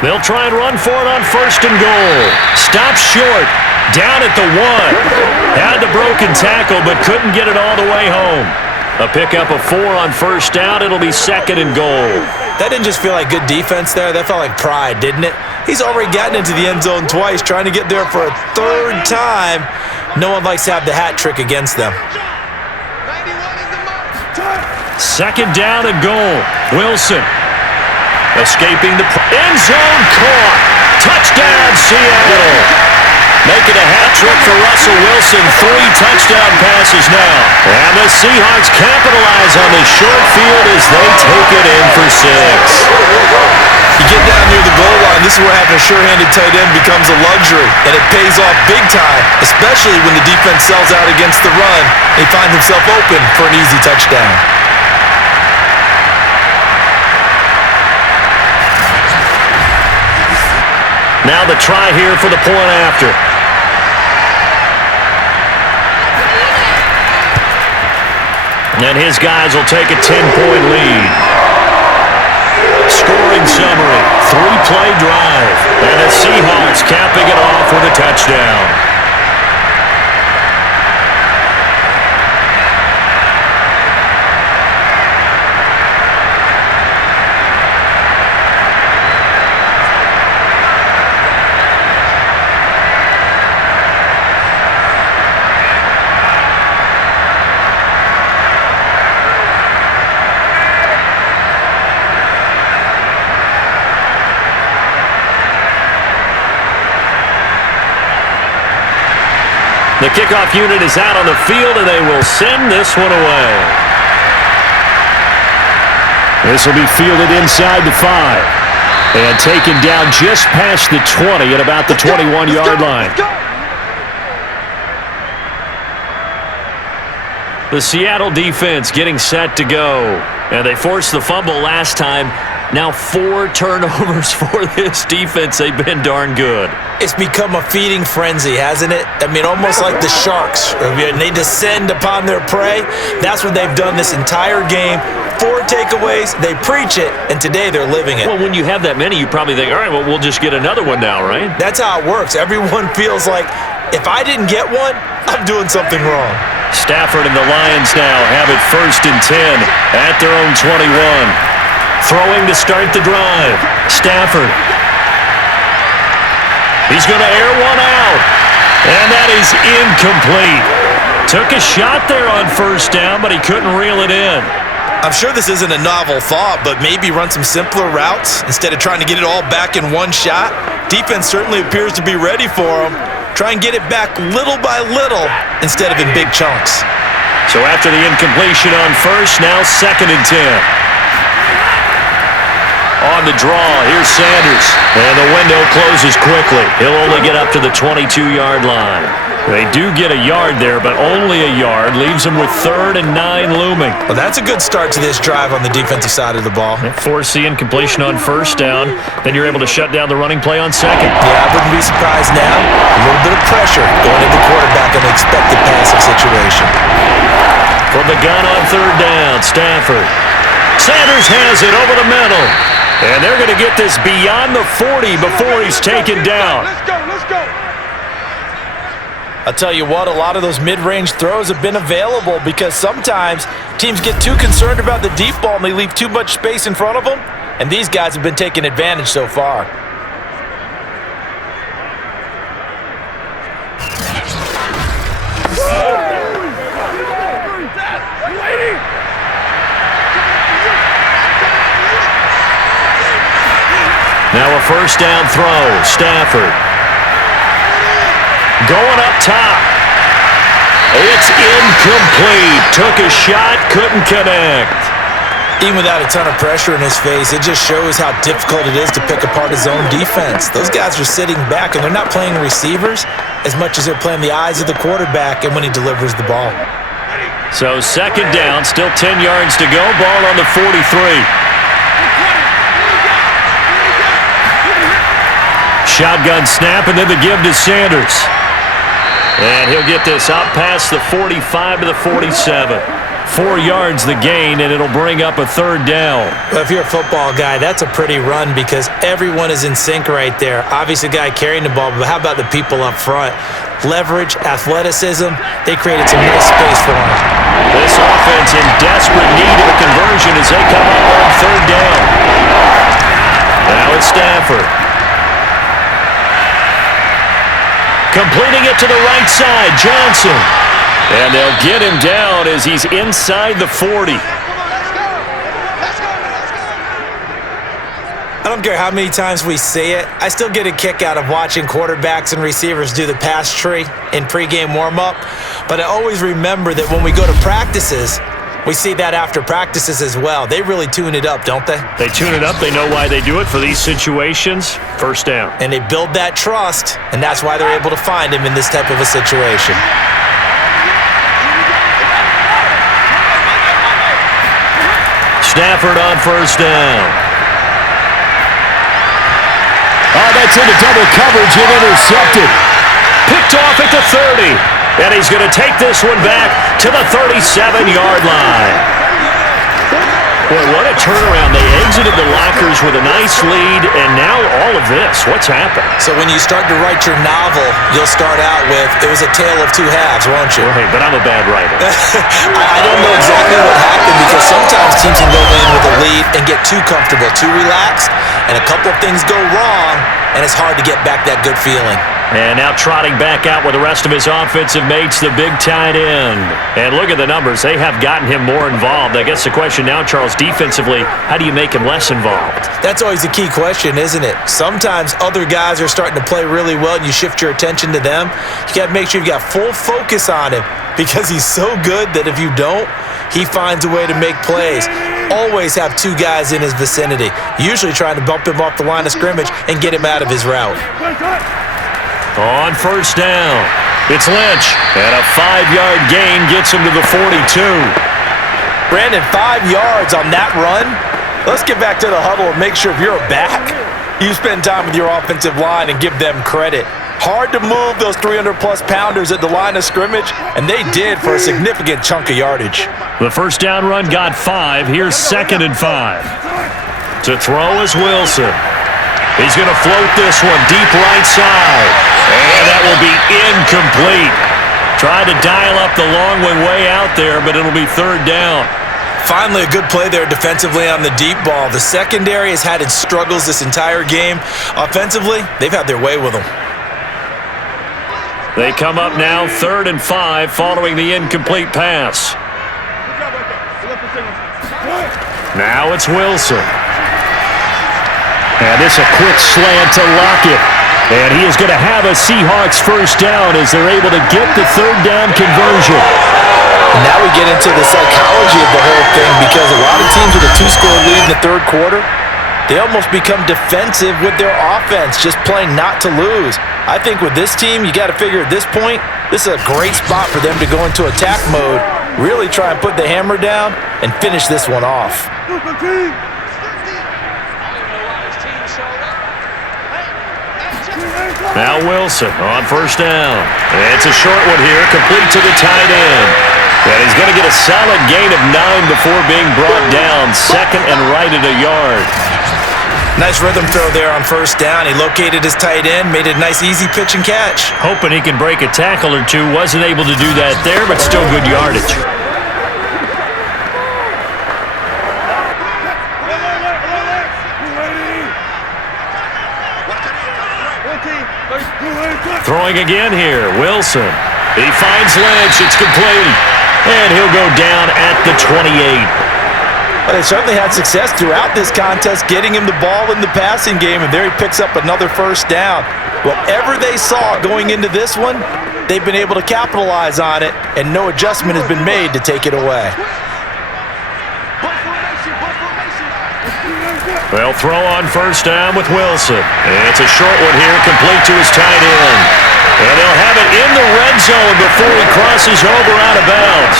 They'll try and run for it on 1st and goal. Stops short. Down at the 1. Had the broken tackle, but couldn't get it all the way home. A pickup of 4 on 1st down. It'll be 2nd and goal. That didn't just feel like good defense there. That felt like pride, didn't it? He's already gotten into the end zone twice, trying to get there for a 3rd time. No one likes to have the hat trick against them. 2nd down and goal. Wilson. Escaping the end zone, caught. Touchdown, Seattle. Making a hat trick for Russell Wilson. 3 touchdown passes now. And the Seahawks capitalize on the short field as they take it in for 6. You get down near the goal line, this is where having a sure-handed tight end becomes a luxury, and it pays off big time, especially when the defense sells out against the run. He finds himself open for an easy touchdown. Now the try here for the point after. And his guys will take a 10-point lead. Scoring summary, 3-play drive. And the Seahawks capping it off with a touchdown. The kickoff unit is out on the field, and they will send this one away. This will be fielded inside the 5. And taken down just past the 20 at about the 21-yard line. The Seattle defense getting set to go. And they forced the fumble last time. Now 4 turnovers for this defense. They've been darn good. It's become a feeding frenzy, hasn't it? I mean, almost like the sharks. They descend upon their prey. That's what they've done this entire game. 4 takeaways, they preach it, and today they're living it. Well, when you have that many, you probably think, all right, well, we'll just get another one now, right? That's how it works. Everyone feels like, if I didn't get one, I'm doing something wrong. Stafford and the Lions now have it 1st and 10 at their own 21. Throwing to start the drive. Stafford. He's going to air one out. And that is incomplete. Took a shot there on 1st down, but he couldn't reel it in. I'm sure this isn't a novel thought, but maybe run some simpler routes instead of trying to get it all back in one shot. Defense certainly appears to be ready for him. Try and get it back little by little instead of in big chunks. So after the incompletion on 1st, now 2nd and 10. On the draw, here's Sanders. And the window closes quickly. He'll only get up to the 22-yard line. They do get a yard there, but only a yard. Leaves them with 3rd and 9 looming. Well, that's a good start to this drive on the defensive side of the ball. Force the incompletion on 1st down. Then you're able to shut down the running play on 2nd. Yeah, I wouldn't be surprised now. A little bit of pressure going into the quarterback in the expected passing situation. From the gun on 3rd down, Stafford. Sanders has it over the middle. And they're going to get this beyond the 40 before he's taken down. Let's go, let's go. I'll tell you what, a lot of those mid-range throws have been available because sometimes teams get too concerned about the deep ball and they leave too much space in front of them, and these guys have been taking advantage so far. Now a 1st down throw, Stafford. Going up top. It's incomplete. Took a shot, couldn't connect. Even without a ton of pressure in his face, it just shows how difficult it is to pick apart his own defense. Those guys are sitting back, and they're not playing receivers as much as they're playing the eyes of the quarterback and when he delivers the ball. So second down, still 10 yards to go. Ball on the 43. Shotgun snap, and then the give to Sanders. And he'll get this out past the 45 to the 47. 4 yards the gain, and it'll bring up a third down. Well, if you're a football guy, that's a pretty run because everyone is in sync right there. Obviously, the guy carrying the ball, but how about the people up front? Leverage, athleticism, they created some nice space for him. This offense in desperate need of a conversion as they come up on third down. Now it's Stafford. Completing it to the right side, Johnson. And they'll get him down as he's inside the 40. I don't care how many times we see it. I still get a kick out of watching quarterbacks and receivers do the pass tree in pregame warm-up. But I always remember that when we go to practices, we see that after practices as well. They really tune it up, don't they? They tune it up. They know why they do it for these situations. First down. And they build that trust, and that's why they're able to find him in this type of a situation. Stafford on first down. Oh, that's into double coverage and intercepted. Picked off at the 30. And he's going to take this one back to the 37-yard line. Boy, what a turnaround. They exited the lockers with a nice lead, and now all of this. What's happened? So when you start to write your novel, you'll start out with, it was a tale of two halves, won't you? Right, but I'm a bad writer. I don't know exactly what happened because sometimes teams can go in with a lead and get too comfortable, too relaxed, and a couple of things go wrong, and it's hard to get back that good feeling. And now trotting back out with the rest of his offensive mates, the big tight end. And look at the numbers. They have gotten him more involved. I guess the question now, Charles, defensively, how do you make him less involved? That's always the key question, isn't it? Sometimes other guys are starting to play really well and you shift your attention to them. You got to make sure you've got full focus on him because he's so good that if you don't, he finds a way to make plays. Always have two guys in his vicinity, usually trying to bump him off the line of scrimmage and get him out of his route. On first down, it's Lynch, and a 5-yard gain gets him to the 42. Brandon, 5 yards on that run. Let's get back to the huddle and make sure if you're a back, you spend time with your offensive line and give them credit. Hard to move those 300-plus pounders at the line of scrimmage, and they did for a significant chunk of yardage. The first down run got 5. Here's 2nd and 5. To throw is Wilson. He's going to float this one deep right side. And that will be incomplete. Tried to dial up the long one way out there, but it'll be third down. Finally, a good play there defensively on the deep ball. The secondary has had its struggles this entire game. Offensively, they've had their way with them. They come up now 3rd and 5 following the incomplete pass. Now it's Wilson. And this a quick slant to Lockett. And he is going to have a Seahawks first down as they're able to get the third down conversion. And now we get into the psychology of the whole thing because a lot of teams with a 2-score lead in the third quarter, they almost become defensive with their offense, just playing not to lose. I think with this team, you got to figure at this point, this is a great spot for them to go into attack mode, really try and put the hammer down and finish this one off. Now Wilson on first down. It's a short one here, complete to the tight end. And he's going to get a solid gain of 9 before being brought down. 2nd and right at a yard. Nice rhythm throw there on first down. He located his tight end, made it a nice easy pitch and catch. Hoping he can break a tackle or two. Wasn't able to do that there, but still good yardage. Throwing again here, Wilson. He finds Lynch, it's complete. And he'll go down at the 28. But they certainly had success throughout this contest, getting him the ball in the passing game, and there he picks up another first down. Whatever they saw going into this one, they've been able to capitalize on it, and no adjustment has been made to take it away. They'll throw on first down with Wilson. It's a short one here, complete to his tight end. And they'll have it in the red zone before he crosses over out of bounds.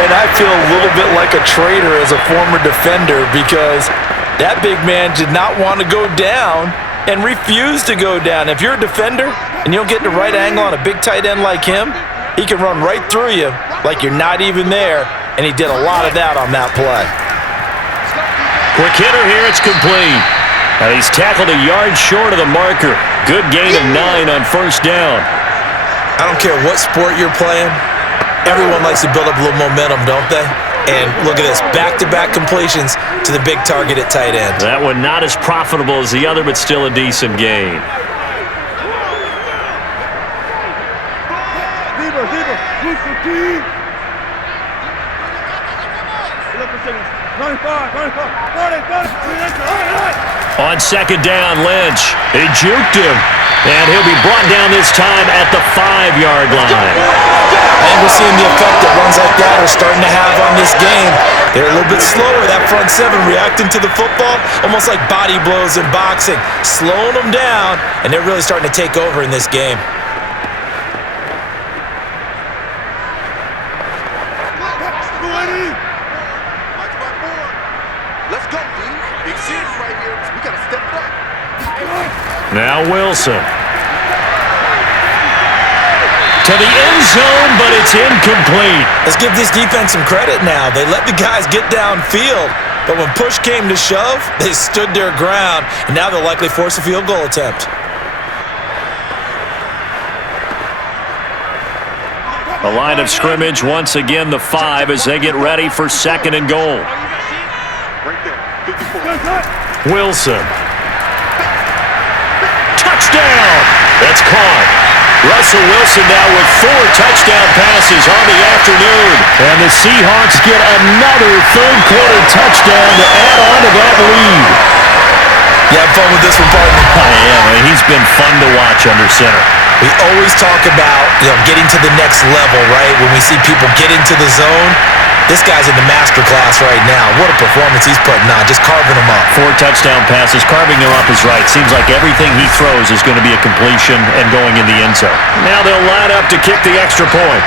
And I feel a little bit like a traitor as a former defender because that big man did not want to go down and refused to go down. If you're a defender and you don't get the right angle on a big tight end like him, he can run right through you like you're not even there, and he did a lot of that on that play. Quick hitter here, it's complete. And he's tackled a yard short of the marker. Good gain of 9 on first down. I don't care what sport you're playing. Everyone likes to build up a little momentum, don't they? And look at this, back-to-back completions to the big target at tight end. That one not as profitable as the other, but still a decent gain. On second down, Lynch. He juked him. And he'll be brought down this time at the 5-yard line. And we're seeing the effect that runs like that are starting to have on this game. They're a little bit slower, that front seven, reacting to the football, almost like body blows in boxing, slowing them down, and they're really starting to take over in this game. Let's go, D. Big series right here. We got to step it up. Now Wilson. To the end zone, but it's incomplete. Let's give this defense some credit now. They let the guys get downfield, but when push came to shove, they stood their ground, and now they'll likely force a field goal attempt. The line of scrimmage, once again, the 5 as they get ready for second and goal. Right there. 54. Wilson. Touchdown! That's caught. Russell Wilson now with 4 touchdown passes on the afternoon. And the Seahawks get another third-quarter touchdown to add on to that lead. You have fun with this one, partner? I am. I mean, he's been fun to watch under center. We always talk about, getting to the next level, right? When we see people get into the zone, this guy's in the master class right now. What a performance he's putting on, just carving them up. 4 touchdown passes, carving them up is right. Seems like everything he throws is going to be a completion and going in the end zone. Now they'll line up to kick the extra point.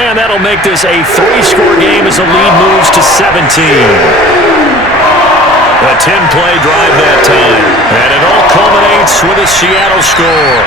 And that'll make this a 3-score game as the lead moves to 17. A 10-play drive that time. And it all culminates with a Seattle score.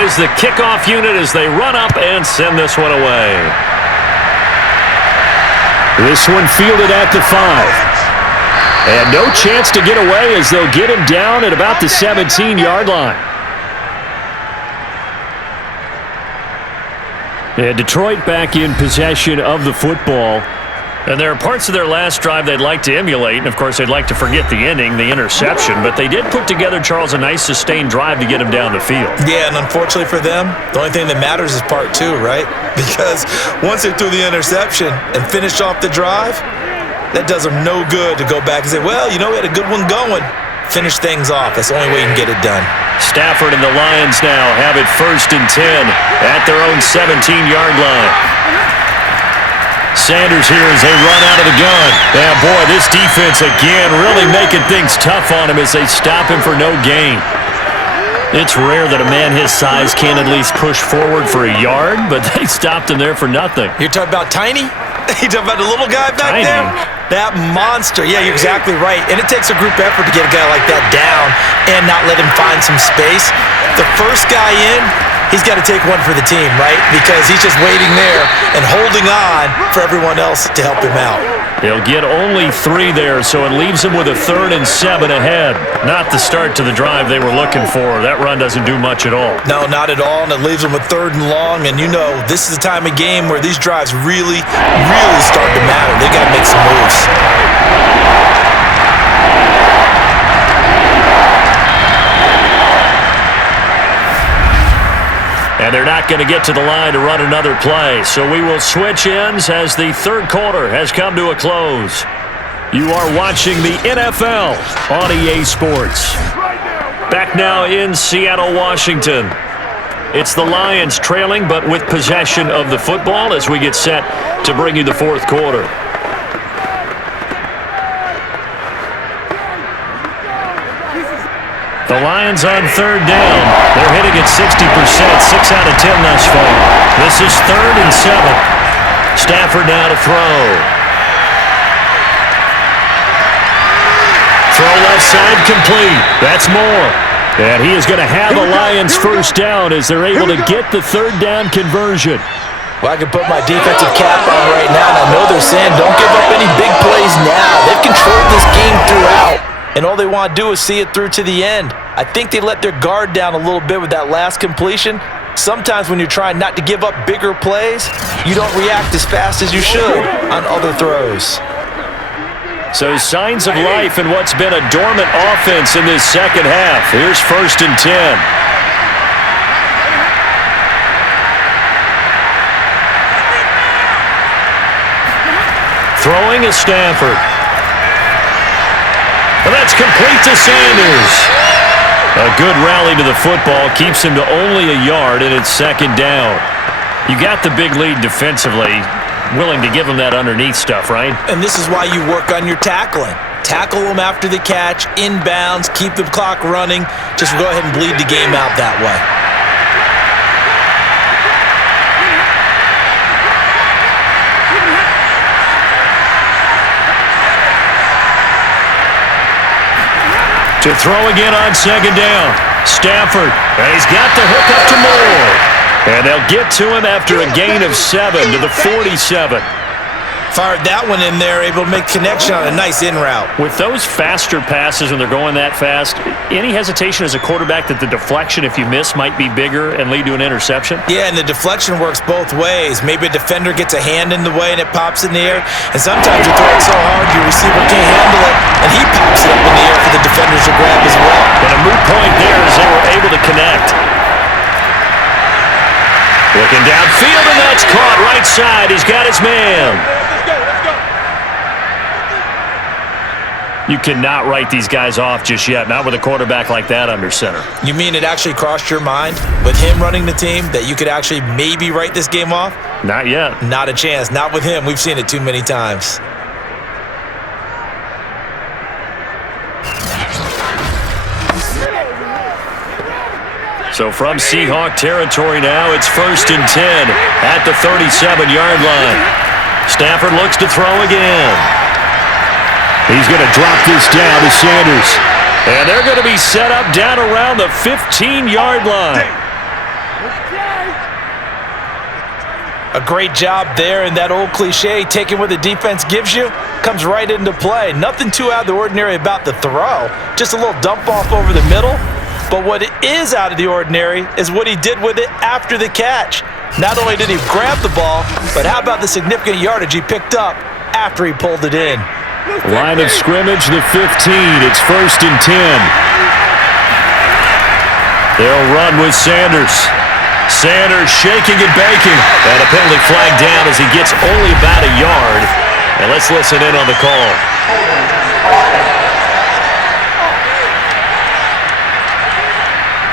Is the kickoff unit as they run up and send this one away. This one fielded at the 5. And no chance to get away as they'll get him down at about the 17-yard line. And Detroit back in possession of the football. And there are parts of their last drive they'd like to emulate, and of course they'd like to forget the ending, the interception, but they did put together, Charles, a nice sustained drive to get him down the field. Yeah, and unfortunately for them, the only thing that matters is part 2, right? Because once they threw the interception and finished off the drive, that does them no good to go back and say, well, we had a good one going. Finish things off. That's the only way you can get it done. Stafford and the Lions now have it 1st and 10 at their own 17-yard line. Sanders here as they run out of the gun. Yeah, boy, this defense again really making things tough on him as they stop him for no gain. It's rare that a man his size can at least push forward for a yard, but they stopped him there for nothing. You're talking about Tiny? You talking about the little guy back Tiny. there? That monster. Yeah, you're exactly right. And it takes a group effort to get a guy like that down and not let him find some space. The first guy in, he's got to take one for the team, right? Because he's just waiting there and holding on for everyone else to help him out. They'll get only 3 there, so it leaves them with a 3rd and 7 ahead. Not the start to the drive they were looking for. That run doesn't do much at all. No, not at all, and it leaves them with 3rd and long. And you know, this is the time of game where these drives really start to matter. They got to make some moves. And they're not going to get to the line to run another play. So we will switch ends as the 3rd quarter has come to a close. You are watching the NFL on EA Sports. Back now in Seattle, Washington. It's the Lions trailing, but with possession of the football as we get set to bring you the 4th quarter. The Lions on 3rd down. They're hitting at 60%, 6 out of 10 thus far. This is 3rd and 7. Stafford now to throw. Throw left side complete. That's Moore. And he is going to have the Lions first down as they're able to get the 3rd down conversion. Well, I can put my defensive cap on right now, and I know they're saying don't give up any big plays now. They've controlled this game throughout, and all they want to do is see it through to the end. I think they let their guard down a little bit with that last completion. Sometimes when you're trying not to give up bigger plays, you don't react as fast as you should on other throws. So signs of life in what's been a dormant offense in this second half. Here's 1st and 10. Throwing is Stafford. And that's complete to Sanders. A good rally to the football keeps him to only a yard, and it's 2nd down. You got the big lead defensively. Willing to give them that underneath stuff, right? And this is why you work on your tackling. Tackle them after the catch, inbounds, keep the clock running. Just go ahead and bleed the game out that way. To throw again on 2nd down. Stafford, and he's got the hook up to Moore. And they'll get to him after a gain of 7 to the 47. Fired that one in there, able to make connection on a nice in route. With those faster passes when they're going that fast, any hesitation as a quarterback that the deflection, if you miss, might be bigger and lead to an interception? Yeah, and the deflection works both ways. Maybe a defender gets a hand in the way and it pops in the air, and sometimes you throw it so hard your receiver can't handle it, and he pops it up in the air for the defenders to grab as well. But a moot point there as they were able to connect. Looking downfield, and that's caught right side. He's got his man. You cannot write these guys off just yet, not with a quarterback like that under center. You mean it actually crossed your mind with him running the team that you could actually maybe write this game off? Not yet. Not a chance. Not with him. We've seen it too many times. So from Seahawk territory now, it's 1st and 10 at the 37-yard line. Stafford looks to throw again. He's going to drop this down to Sanders. And they're going to be set up down around the 15-yard line. A great job there, and that old cliche, taking what the defense gives you, comes right into play. Nothing too out of the ordinary about the throw. Just a little dump off over the middle. But what is out of the ordinary is what he did with it after the catch. Not only did he grab the ball, but how about the significant yardage he picked up after he pulled it in? Line of scrimmage, the 15. It's 1st and 10. They'll run with Sanders. Sanders shaking and baking. And a penalty flag down as he gets only about a yard. And let's listen in on the call.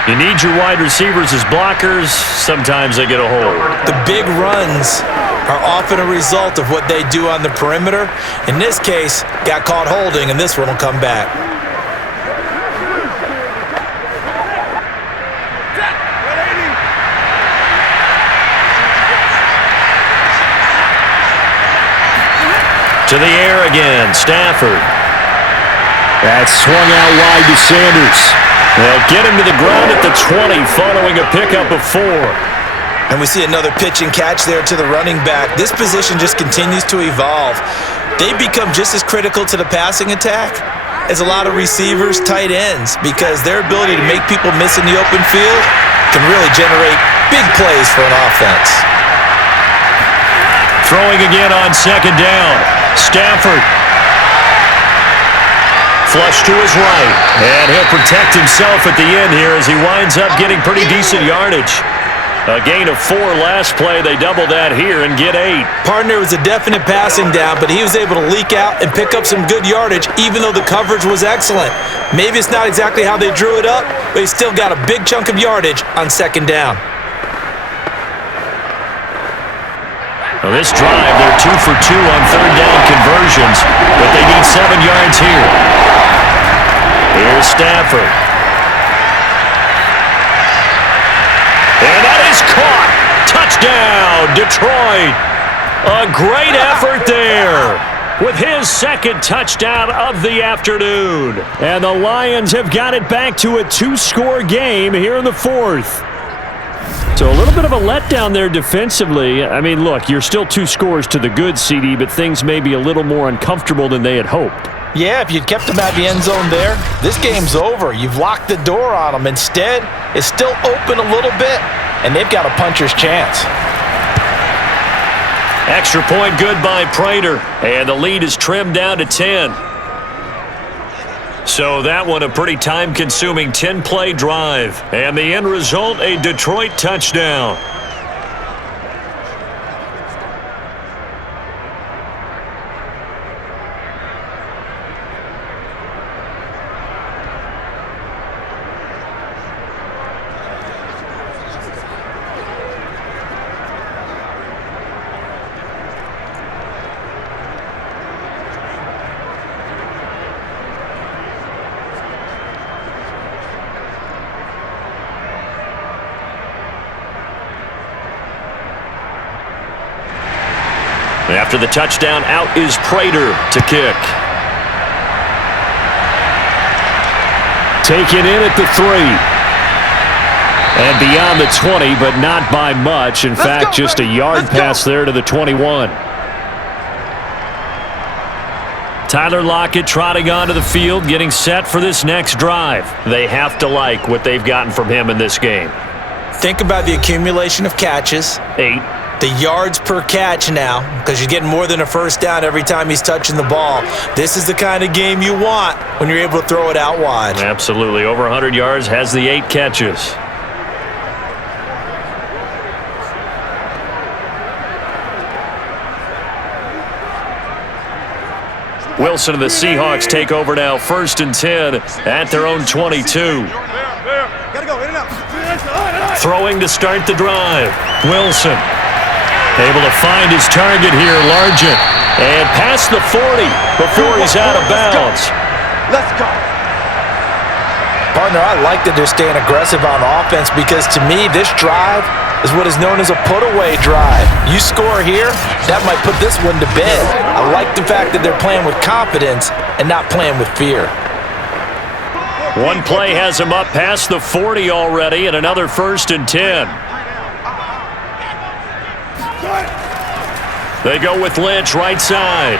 You need your wide receivers as blockers. Sometimes they get a hold. The big runs are often a result of what they do on the perimeter. In this case, got caught holding, and this one will come back. To the air again, Stafford. That's swung out wide to Sanders. They'll get him to the ground at the 20 following a pickup of 4. And we see another pitch and catch there to the running back. This position just continues to evolve. they become just as critical to the passing attack as a lot of receivers, tight ends, because their ability to make people miss in the open field can really generate big plays for an offense. Throwing again on second down. Stafford. Flush to his right. And he'll protect himself at the end here as he winds up getting pretty decent yardage. A gain of 4 last play. They double that here and get 8. Partner was a definite passing down, but he was able to leak out and pick up some good yardage even though the coverage was excellent. Maybe it's not exactly how they drew it up, but he still got a big chunk of yardage on second down. Well, this drive, they're 2 for 2 on third down conversions, but they need 7 yards here. Here's Stafford. And that is caught. Touchdown, Detroit. A great effort there with his second touchdown of the afternoon. And the Lions have got it back to a 2-score game here in the 4th. So a little bit of a letdown there defensively. I mean, look, you're still 2 scores to the good, CD, but things may be a little more uncomfortable than they had hoped. Yeah, if you'd kept them at the end zone there, this game's over. You've locked the door on them. Instead, it's still open a little bit, and they've got a puncher's chance. Extra point good by Prater, and the lead is trimmed down to 10. So that one a pretty time-consuming 10-play drive, and the end result, a Detroit touchdown. After the touchdown, out is Prater to kick. Taken in at the 3. And beyond the 20, but not by much. In fact, just a yard pass there to the 21. Tyler Lockett trotting onto the field, getting set for this next drive. They have to like what they've gotten from him in this game. Think about the accumulation of catches. 8. The yards per catch now, because you're getting more than a first down every time he's touching the ball. This is the kind of game you want when you're able to throw it out wide. Absolutely. Over 100 yards, has the 8 catches. Wilson and the Seahawks take over now, 1st and 10 at their own 22. Gotta go, in and out. Throwing to start the drive. Wilson able to find his target here, Largent, and past the 40 before he's out of bounds. Let's go. Partner, I like that they're staying aggressive on offense because to me, this drive is what is known as a put-away drive. You score here, that might put this one to bed. I like the fact that they're playing with confidence and not playing with fear. One play has him up past the 40 already, and another 1st and 10. They go with Lynch right side.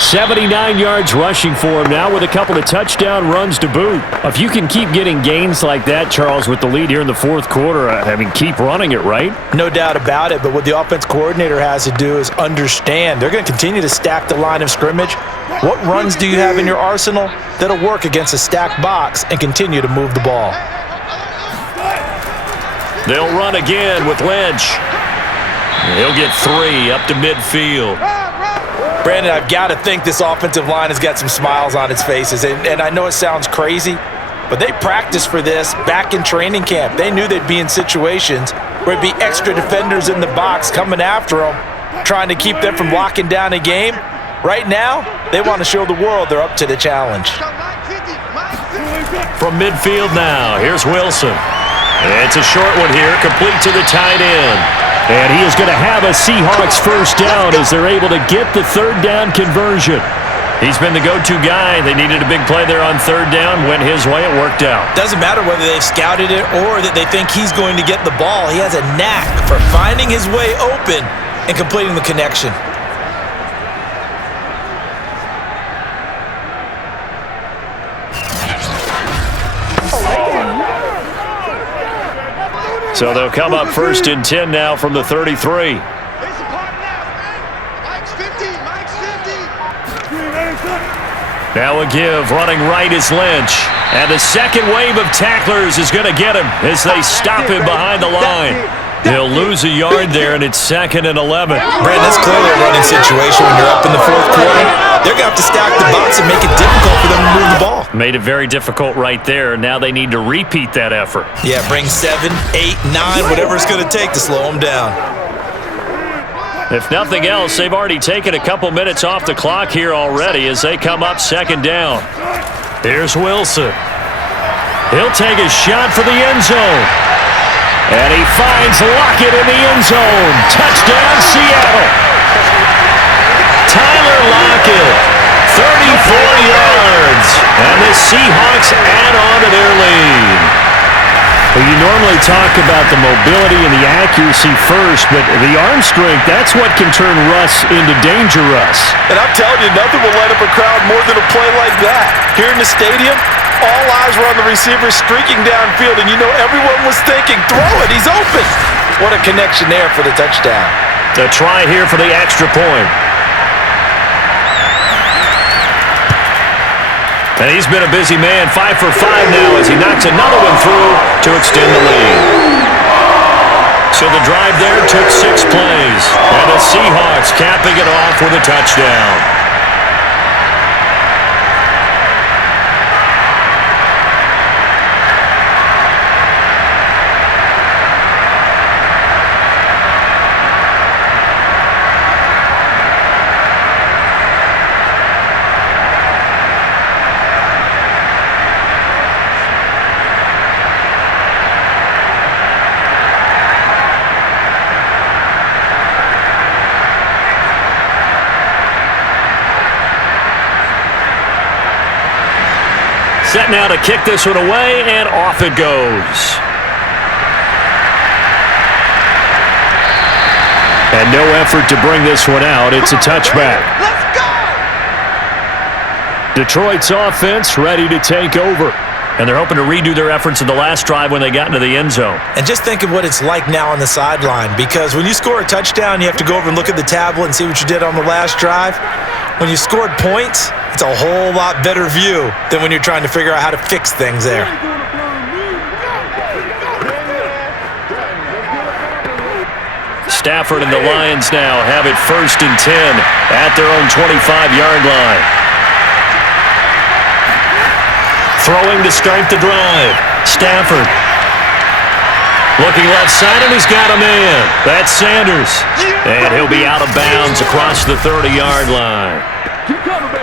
79 yards rushing for him now with a couple of touchdown runs to boot. If you can keep getting gains like that, Charles, with the lead here in the 4th quarter, I mean, keep running it, right? No doubt about it, but what the offense coordinator has to do is understand. They're going to continue to stack the line of scrimmage. What runs do you have in your arsenal that'll work against a stacked box and continue to move the ball? They'll run again with Lynch. He'll get 3 up to midfield. Brandon, I've got to think this offensive line has got some smiles on its faces. And I know it sounds crazy, but they practiced for this back in training camp. They knew they'd be in situations where it'd be extra defenders in the box coming after them, trying to keep them from locking down a game. Right now, they want to show the world they're up to the challenge. From midfield now, here's Wilson. It's a short one here, complete to the tight end. And he is going to have a Seahawks first down as they're able to get the 3rd down conversion. He's been the go-to guy. They needed a big play there on 3rd down. Went his way. It worked out. Doesn't matter whether they've scouted it or that they think he's going to get the ball. He has a knack for finding his way open and completing the connection. So they'll come up 1st and 10 now from the 33. Now a give, running right is Lynch. And the second wave of tacklers is going to get him as they stop him behind the line. He'll lose a yard there, and it's 2nd and 11. Brandon, that's clearly a running situation when you're up in the 4th quarter. They're going to have to stack the box and make it difficult for them to move the ball. Made it very difficult right there. Now they need to repeat that effort. Yeah, bring 7, 8, 9, whatever it's going to take to slow them down. If nothing else, they've already taken a couple minutes off the clock here already as they come up 2nd down. Here's Wilson. He'll take a shot for the end zone. And he finds Lockett in the end zone. Touchdown, Seattle. Tyler Lockett, 34 yards. And the Seahawks add on to their lead. Well, you normally talk about the mobility and the accuracy first, but the arm strength, that's what can turn Russ into Danger Russ. And I'm telling you, nothing will light up a crowd more than a play like that. Here in the stadium, all eyes were on the receiver streaking downfield, and you know everyone was thinking, throw it, he's open. What a connection there for the touchdown. A try here for the extra point. And he's been a busy man, 5 for 5 now as he knocks another one through to extend the lead. So the drive there took 6 plays. And the Seahawks capping it off with a touchdown. Set now to kick this one away, and off it goes. And no effort to bring this one out. It's a touchback. Let's go! Detroit's offense ready to take over. And they're hoping to redo their efforts in the last drive when they got into the end zone. And just think of what it's like now on the sideline, because when you score a touchdown, you have to go over and look at the tablet and see what you did on the last drive. When you scored points, it's a whole lot better view than when you're trying to figure out how to fix things there. Stafford and the Lions now have it 1st and 10 at their own 25-yard line. Throwing to start the drive. Stafford. Looking left side, and he's got a man. That's Sanders. And he'll be out of bounds across the 30-yard line.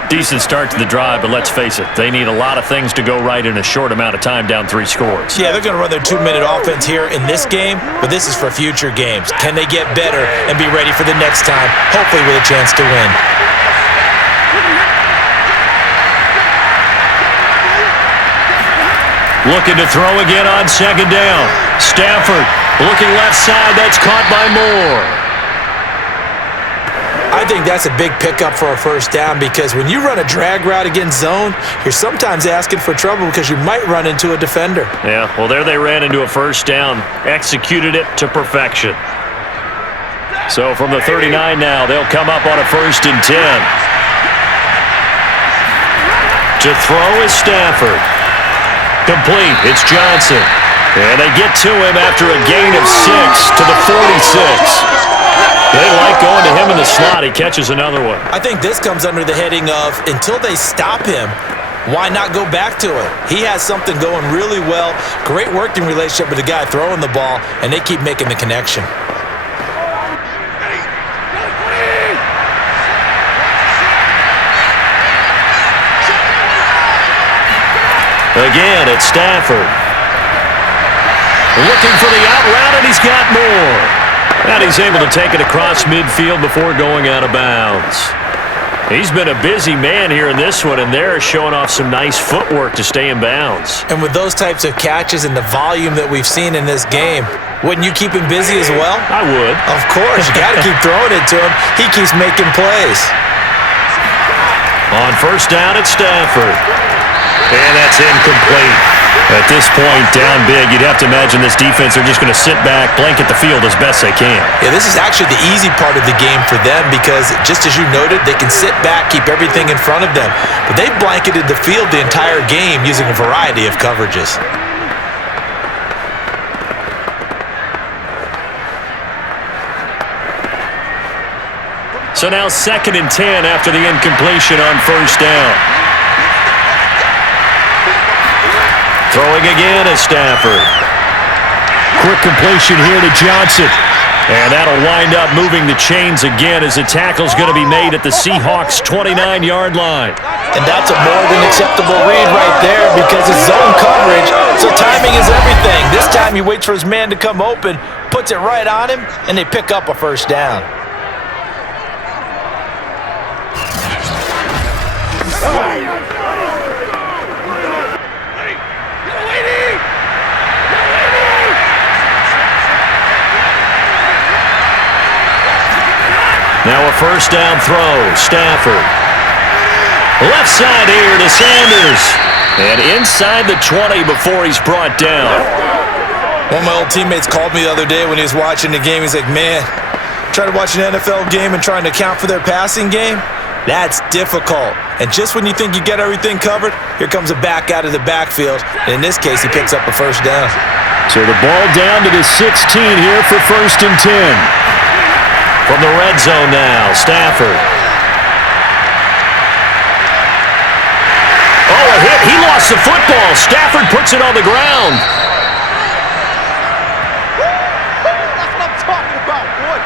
Decent start to the drive, but let's face it, they need a lot of things to go right in a short amount of time down 3 scores. Yeah, they're going to run their 2-minute offense here in this game, but this is for future games. Can they get better and be ready for the next time, hopefully with a chance to win? Looking to throw again on 2nd down. Stafford looking left side. That's caught by Moore. I think that's a big pickup for a 1st down, because when you run a drag route against zone, you're sometimes asking for trouble because you might run into a defender. Yeah, well, there they ran into a 1st down. Executed it to perfection. So from the 39 now, they'll come up on a 1st and 10. To throw is Stafford. Complete. It's Johnson. And they get to him after a gain of 6 to the 46. They like going to him in the slot. He catches another one. I think this comes under the heading of, until they stop him, why not go back to it? He has something going really well. Great working relationship with the guy throwing the ball, and they keep making the connection. Again, it's Stafford. Looking for the out route, and he's got more. And he's able to take it across midfield before going out of bounds. He's been a busy man here in this one, and they're showing off some nice footwork to stay in bounds. And with those types of catches and the volume that we've seen in this game, wouldn't you keep him busy as well? I would. Of course. You got to keep throwing it to him. He keeps making plays. On 1st down, it's Stafford. And that's incomplete. At this point, down big, you'd have to imagine this defense are just going to sit back, blanket the field as best they can. Yeah, this is actually the easy part of the game for them because, just as you noted, they can sit back, keep everything in front of them. But they've blanketed the field the entire game using a variety of coverages. So now 2nd and 10 after the incompletion on first down. Throwing again is Stafford. Quick completion here to Johnson. And that'll wind up moving the chains again as the tackle's going to be made at the Seahawks' 29-yard line. And that's a more than acceptable read right there because it's zone coverage, so timing is everything. This time he waits for his man to come open, puts it right on him, and they pick up a first down. Now a first down throw, Stafford. Left side here to Sanders. And inside the 20 before he's brought down. One of my old teammates called me the other day when he was watching the game. He's like, man, trying to watch an NFL game and trying to account for their passing game? That's difficult. And just when you think you get everything covered, here comes a back out of the backfield. And in this case, he picks up a first down. So the ball down to the 16 here for 1st and 10. From the red zone now, Stafford. Oh, a hit. He lost the football. Stafford puts it on the ground. That's what I'm talking about, boy.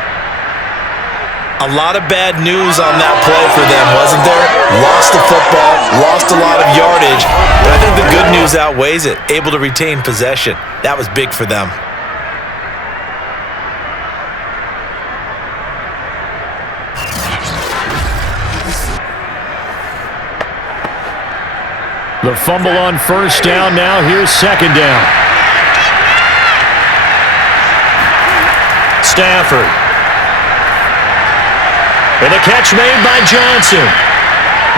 A lot of bad news on that play for them, wasn't there? Lost the football, lost a lot of yardage, but I think the good news outweighs it. Able to retain possession. That was big for them. The fumble on first down. Now here's 2nd down. Stafford. And the catch made by Johnson.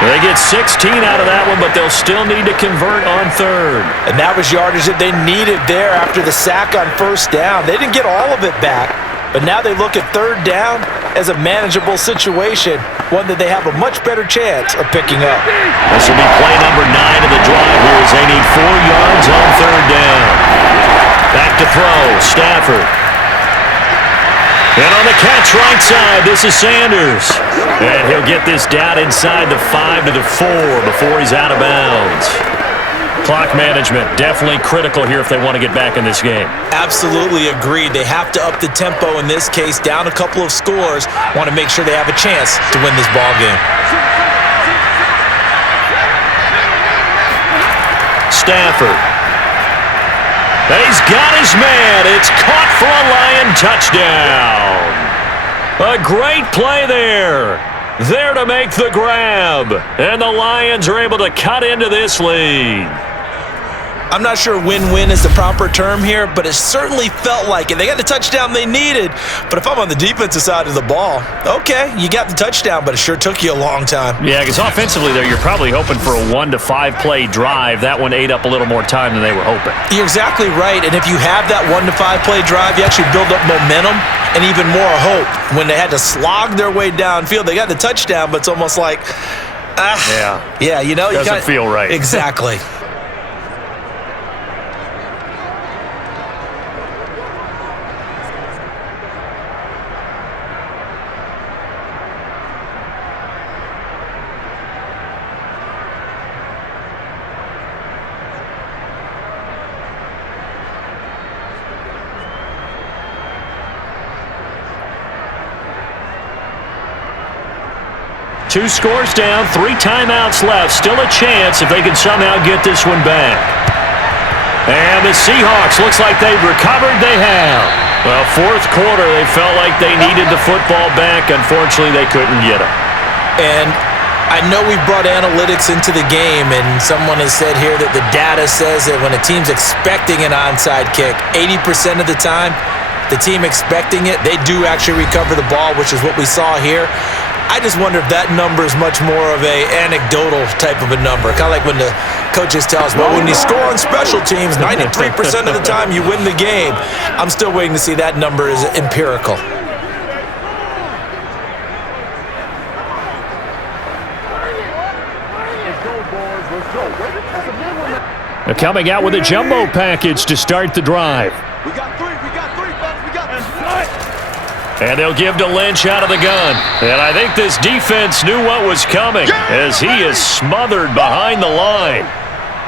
They get 16 out of that one, but they'll still need to convert on 3rd. And that was yardage that they needed there after the sack on first down. They didn't get all of it back, but now they look at 3rd down as a manageable situation, one that they have a much better chance of picking up. This will be play number 9 of the drive here as they need 4 yards on 3rd down. Back to throw, Stafford. And on the catch right side, this is Sanders. And he'll get this down inside the 5 to the 4 before he's out of bounds. Clock management, definitely critical here if they want to get back in this game. Absolutely agreed. They have to up the tempo in this case, down a couple of scores. Want to make sure they have a chance to win this ball game. Stafford. He's got his man. It's caught for a Lion touchdown. A great play there. There to make the grab. And the Lions are able to cut into this lead. I'm not sure win-win is the proper term here, but it certainly felt like it. They got the touchdown they needed, but if I'm on the defensive side of the ball, okay, you got the touchdown, but it sure took you a long time. Yeah, because offensively there, you're probably hoping for a 1 to 5 play drive. That one ate up a little more time than they were hoping. You're exactly right, and if you have that 1 to 5 play drive, you actually build up momentum and even more hope. When they had to slog their way downfield, they got the touchdown, but it's almost like, yeah, you know, doesn't feel right. Exactly. Two scores down, 3 timeouts left. Still a chance if they can somehow get this one back. And the Seahawks, looks like they've recovered. They have. Well, 4th quarter, they felt like they needed the football back. Unfortunately, they couldn't get it. And I know we've brought analytics into the game, and someone has said here that the data says that when a team's expecting an onside kick, 80% of the time, the team expecting it, they do actually recover the ball, which is what we saw here. I just wonder if that number is much more of a anecdotal type of a number, kind of like when the Coaches tell us, well, when you score on special teams, 93% of the time you win the game. I'm still waiting to see that number is empirical. They're coming out with a jumbo package to start the drive. We got three, fellas, we got And they'll give to Lynch out of the gun. And I think this defense knew what was coming as he is smothered behind the line.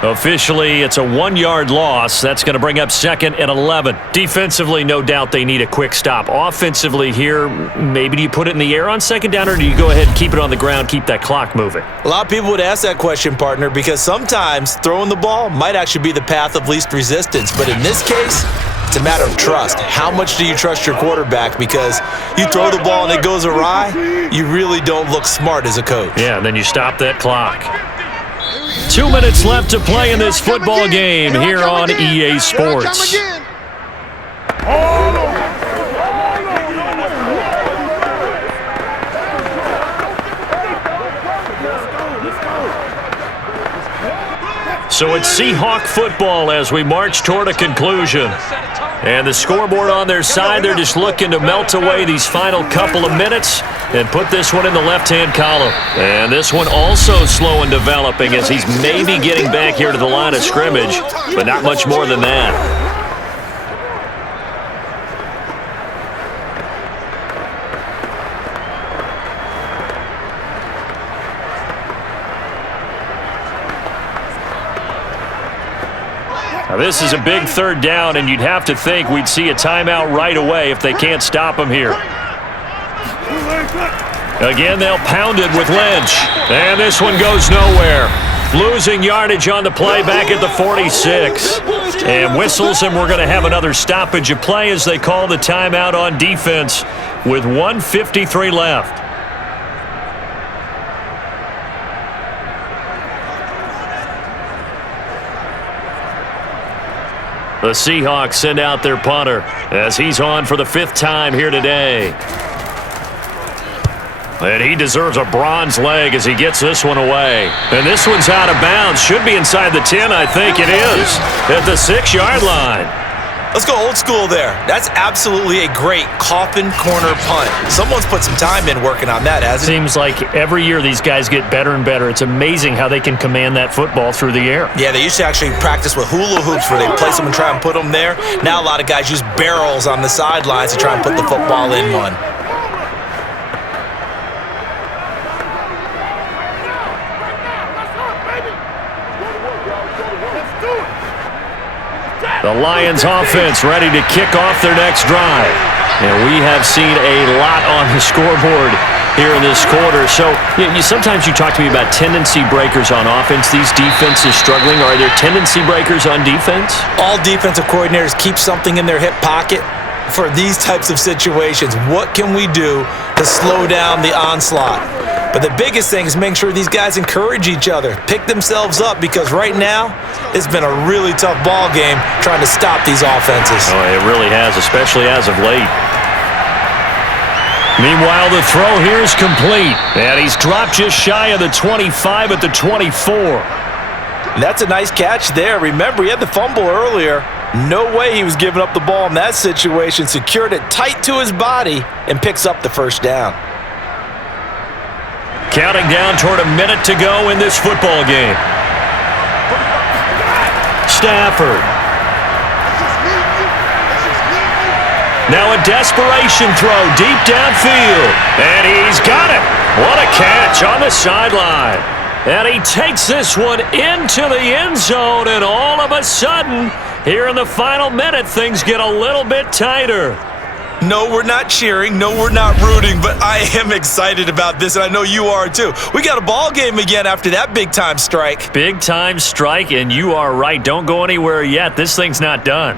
Officially, it's a 1-yard loss. That's going to bring up 2nd and 11. Defensively, no doubt they need a quick stop. Offensively here, maybe do you put it in the air on 2nd down, or do you go ahead and keep it on the ground, keep that clock moving? A lot of people would ask that question, partner, because sometimes throwing the ball might actually be the path of least resistance. But in this case, it's a matter of trust. How much do you trust your quarterback? Because you throw the ball and it goes awry, you really don't look smart as a coach. Yeah, and then you stop that clock. 2 minutes left to play in this football game here on EA Sports. So it's Seahawk football as we march toward a conclusion. And the scoreboard on their side, they're just looking to melt away these final couple of minutes and put this one in the left-hand column. And this one also slow in developing as he's maybe getting back here to the line of scrimmage, but not much more than that. Now this is a big 3rd down, and you'd have to think we'd see a timeout right away if they can't stop him here. Again, they'll pound it with Lynch. And this one goes nowhere. Losing yardage on the play back at the 46. And whistles, and we're going to have another stoppage of play as they call the timeout on defense with 1:53 left. The Seahawks send out their punter as he's on for the 5th time here today. And he deserves a bronze leg as he gets this one away. And this one's out of bounds. Should be inside the 10, I think it is, at the 6-yard line. Let's go old school there. That's absolutely a great coffin corner punt. Someone's put some time in working on that, hasn't it? Seems like every year these guys get better and better. It's amazing how they can command that football through the air. Yeah, they used to actually practice with hula hoops where they place them and try and put them there. Now a lot of guys use barrels on the sidelines to try and put the football in one. The Lions offense ready to kick off their next drive. And we have seen a lot on the scoreboard here in this quarter. So sometimes you talk to me about tendency breakers on offense. These defenses struggling. Are there tendency breakers on defense? All defensive coordinators keep something in their hip pocket for these types of situations. What can we do to slow down the onslaught? But the biggest thing is making sure these guys encourage each other, pick themselves up, because right now it's been a really tough ball game trying to stop these offenses. Oh, it really has, especially as of late. Meanwhile, the throw here is complete, and he's dropped just shy of the 25 at the 24. That's a nice catch there. Remember, he had the fumble earlier. No way he was giving up the ball in that situation. Secured it tight to his body and picks up the 1st down. Counting down toward a minute to go in this football game. Stafford. Now a desperation throw deep downfield. And he's got it. What a catch on the sideline. And he takes this one into the end zone. And all of a sudden, here in the final minute, things get a little bit tighter. No, we're not cheering. No, we're not rooting. But I am excited about this, and I know you are too. We got a ball game again after that big-time strike. Big-time strike, and you are right. Don't go anywhere yet. This thing's not done.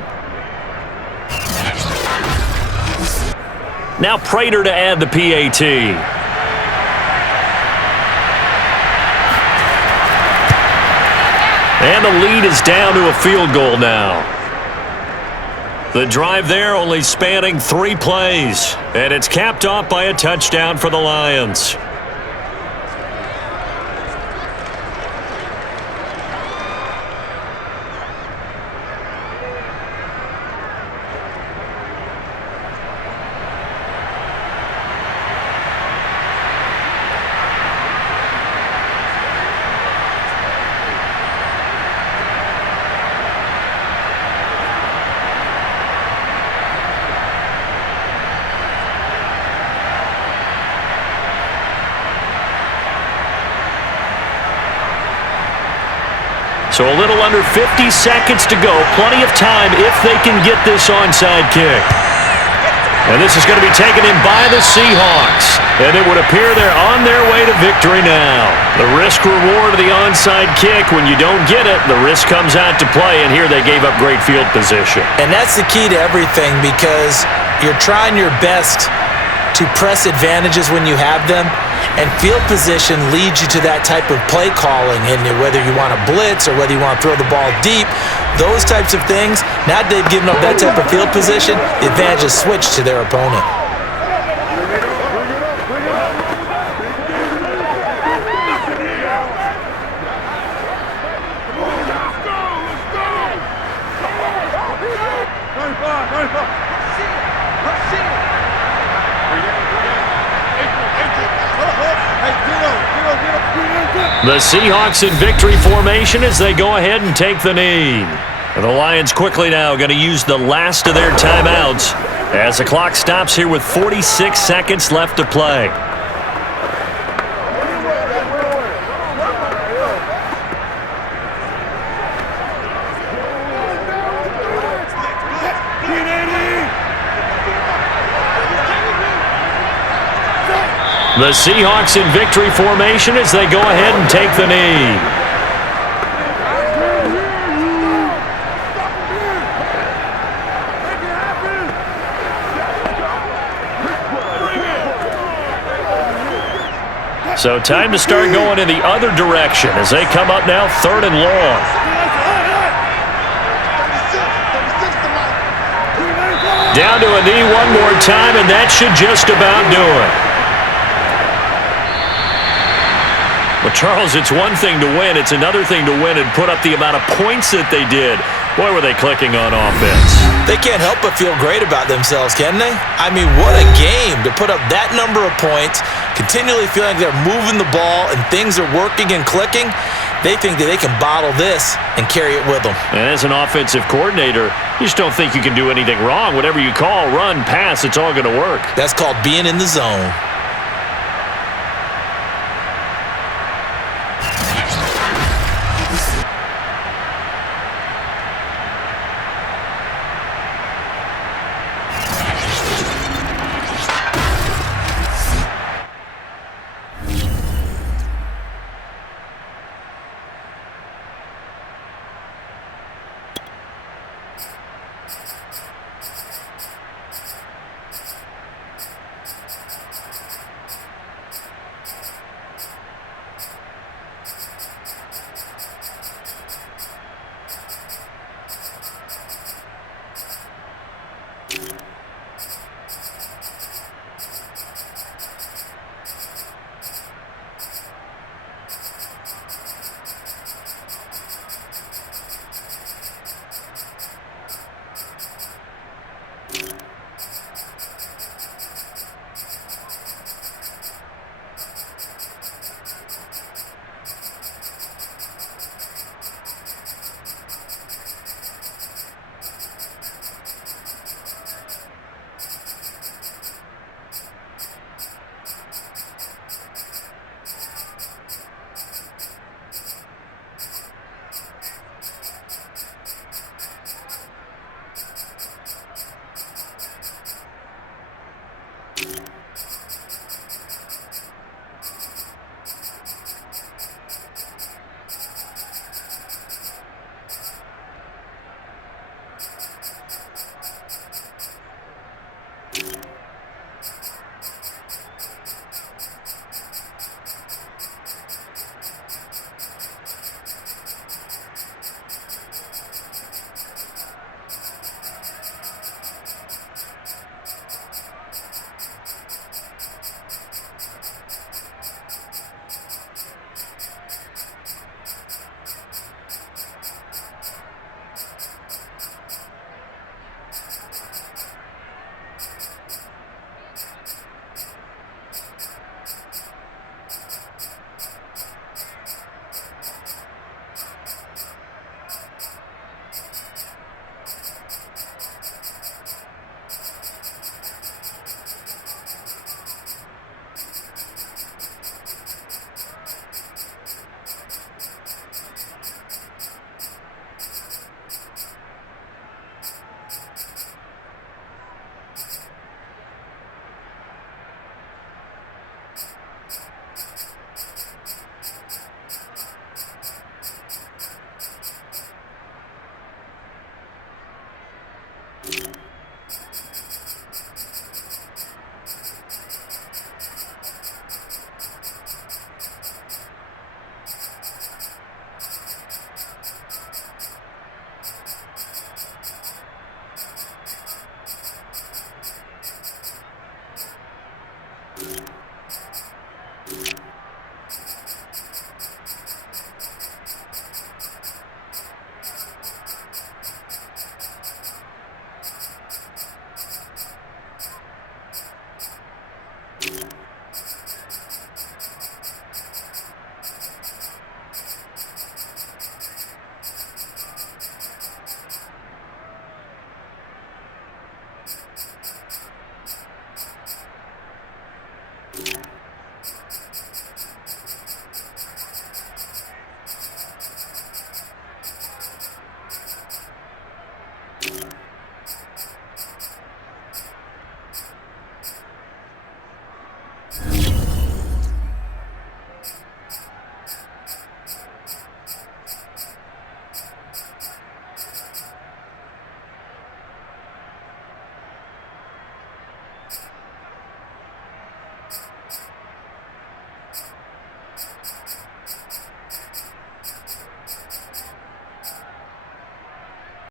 Now Prater to add the PAT. And the lead is down to a field goal now. The drive there only spanning 3 plays, and it's capped off by a touchdown for the Lions. So a little under 50 seconds to go. Plenty of time if they can get this onside kick. And this is going to be taken in by the Seahawks. And it would appear they're on their way to victory now. The risk-reward of the onside kick, when you don't get it, the risk comes out to play, and here they gave up great field position. And that's the key to everything, because you're trying your best to press advantages when you have them, and field position leads you to that type of play calling, and whether you want to blitz or whether you want to throw the ball deep, those types of things. Now they've given up that type of field position, the advantage is switched to their opponent. The Seahawks in victory formation as they go ahead and take the knee. And the Lions quickly now going to use the last of their timeouts as the clock stops here with 46 seconds left to play. The Seahawks in victory formation as they go ahead and take the knee. So time to start going in the other direction as they come up now 3rd and long. Down to a knee one more time, and that should just about do it. Well, Charles, it's one thing to win. It's another thing to win and put up the amount of points that they did. Boy, were they clicking on offense. They can't help but feel great about themselves, can they? I mean, what a game to put up that number of points, continually feeling like they're moving the ball and things are working and clicking. They think that they can bottle this and carry it with them. And as an offensive coordinator, you just don't think you can do anything wrong. Whatever you call, run, pass, it's all going to work. That's called being in the zone.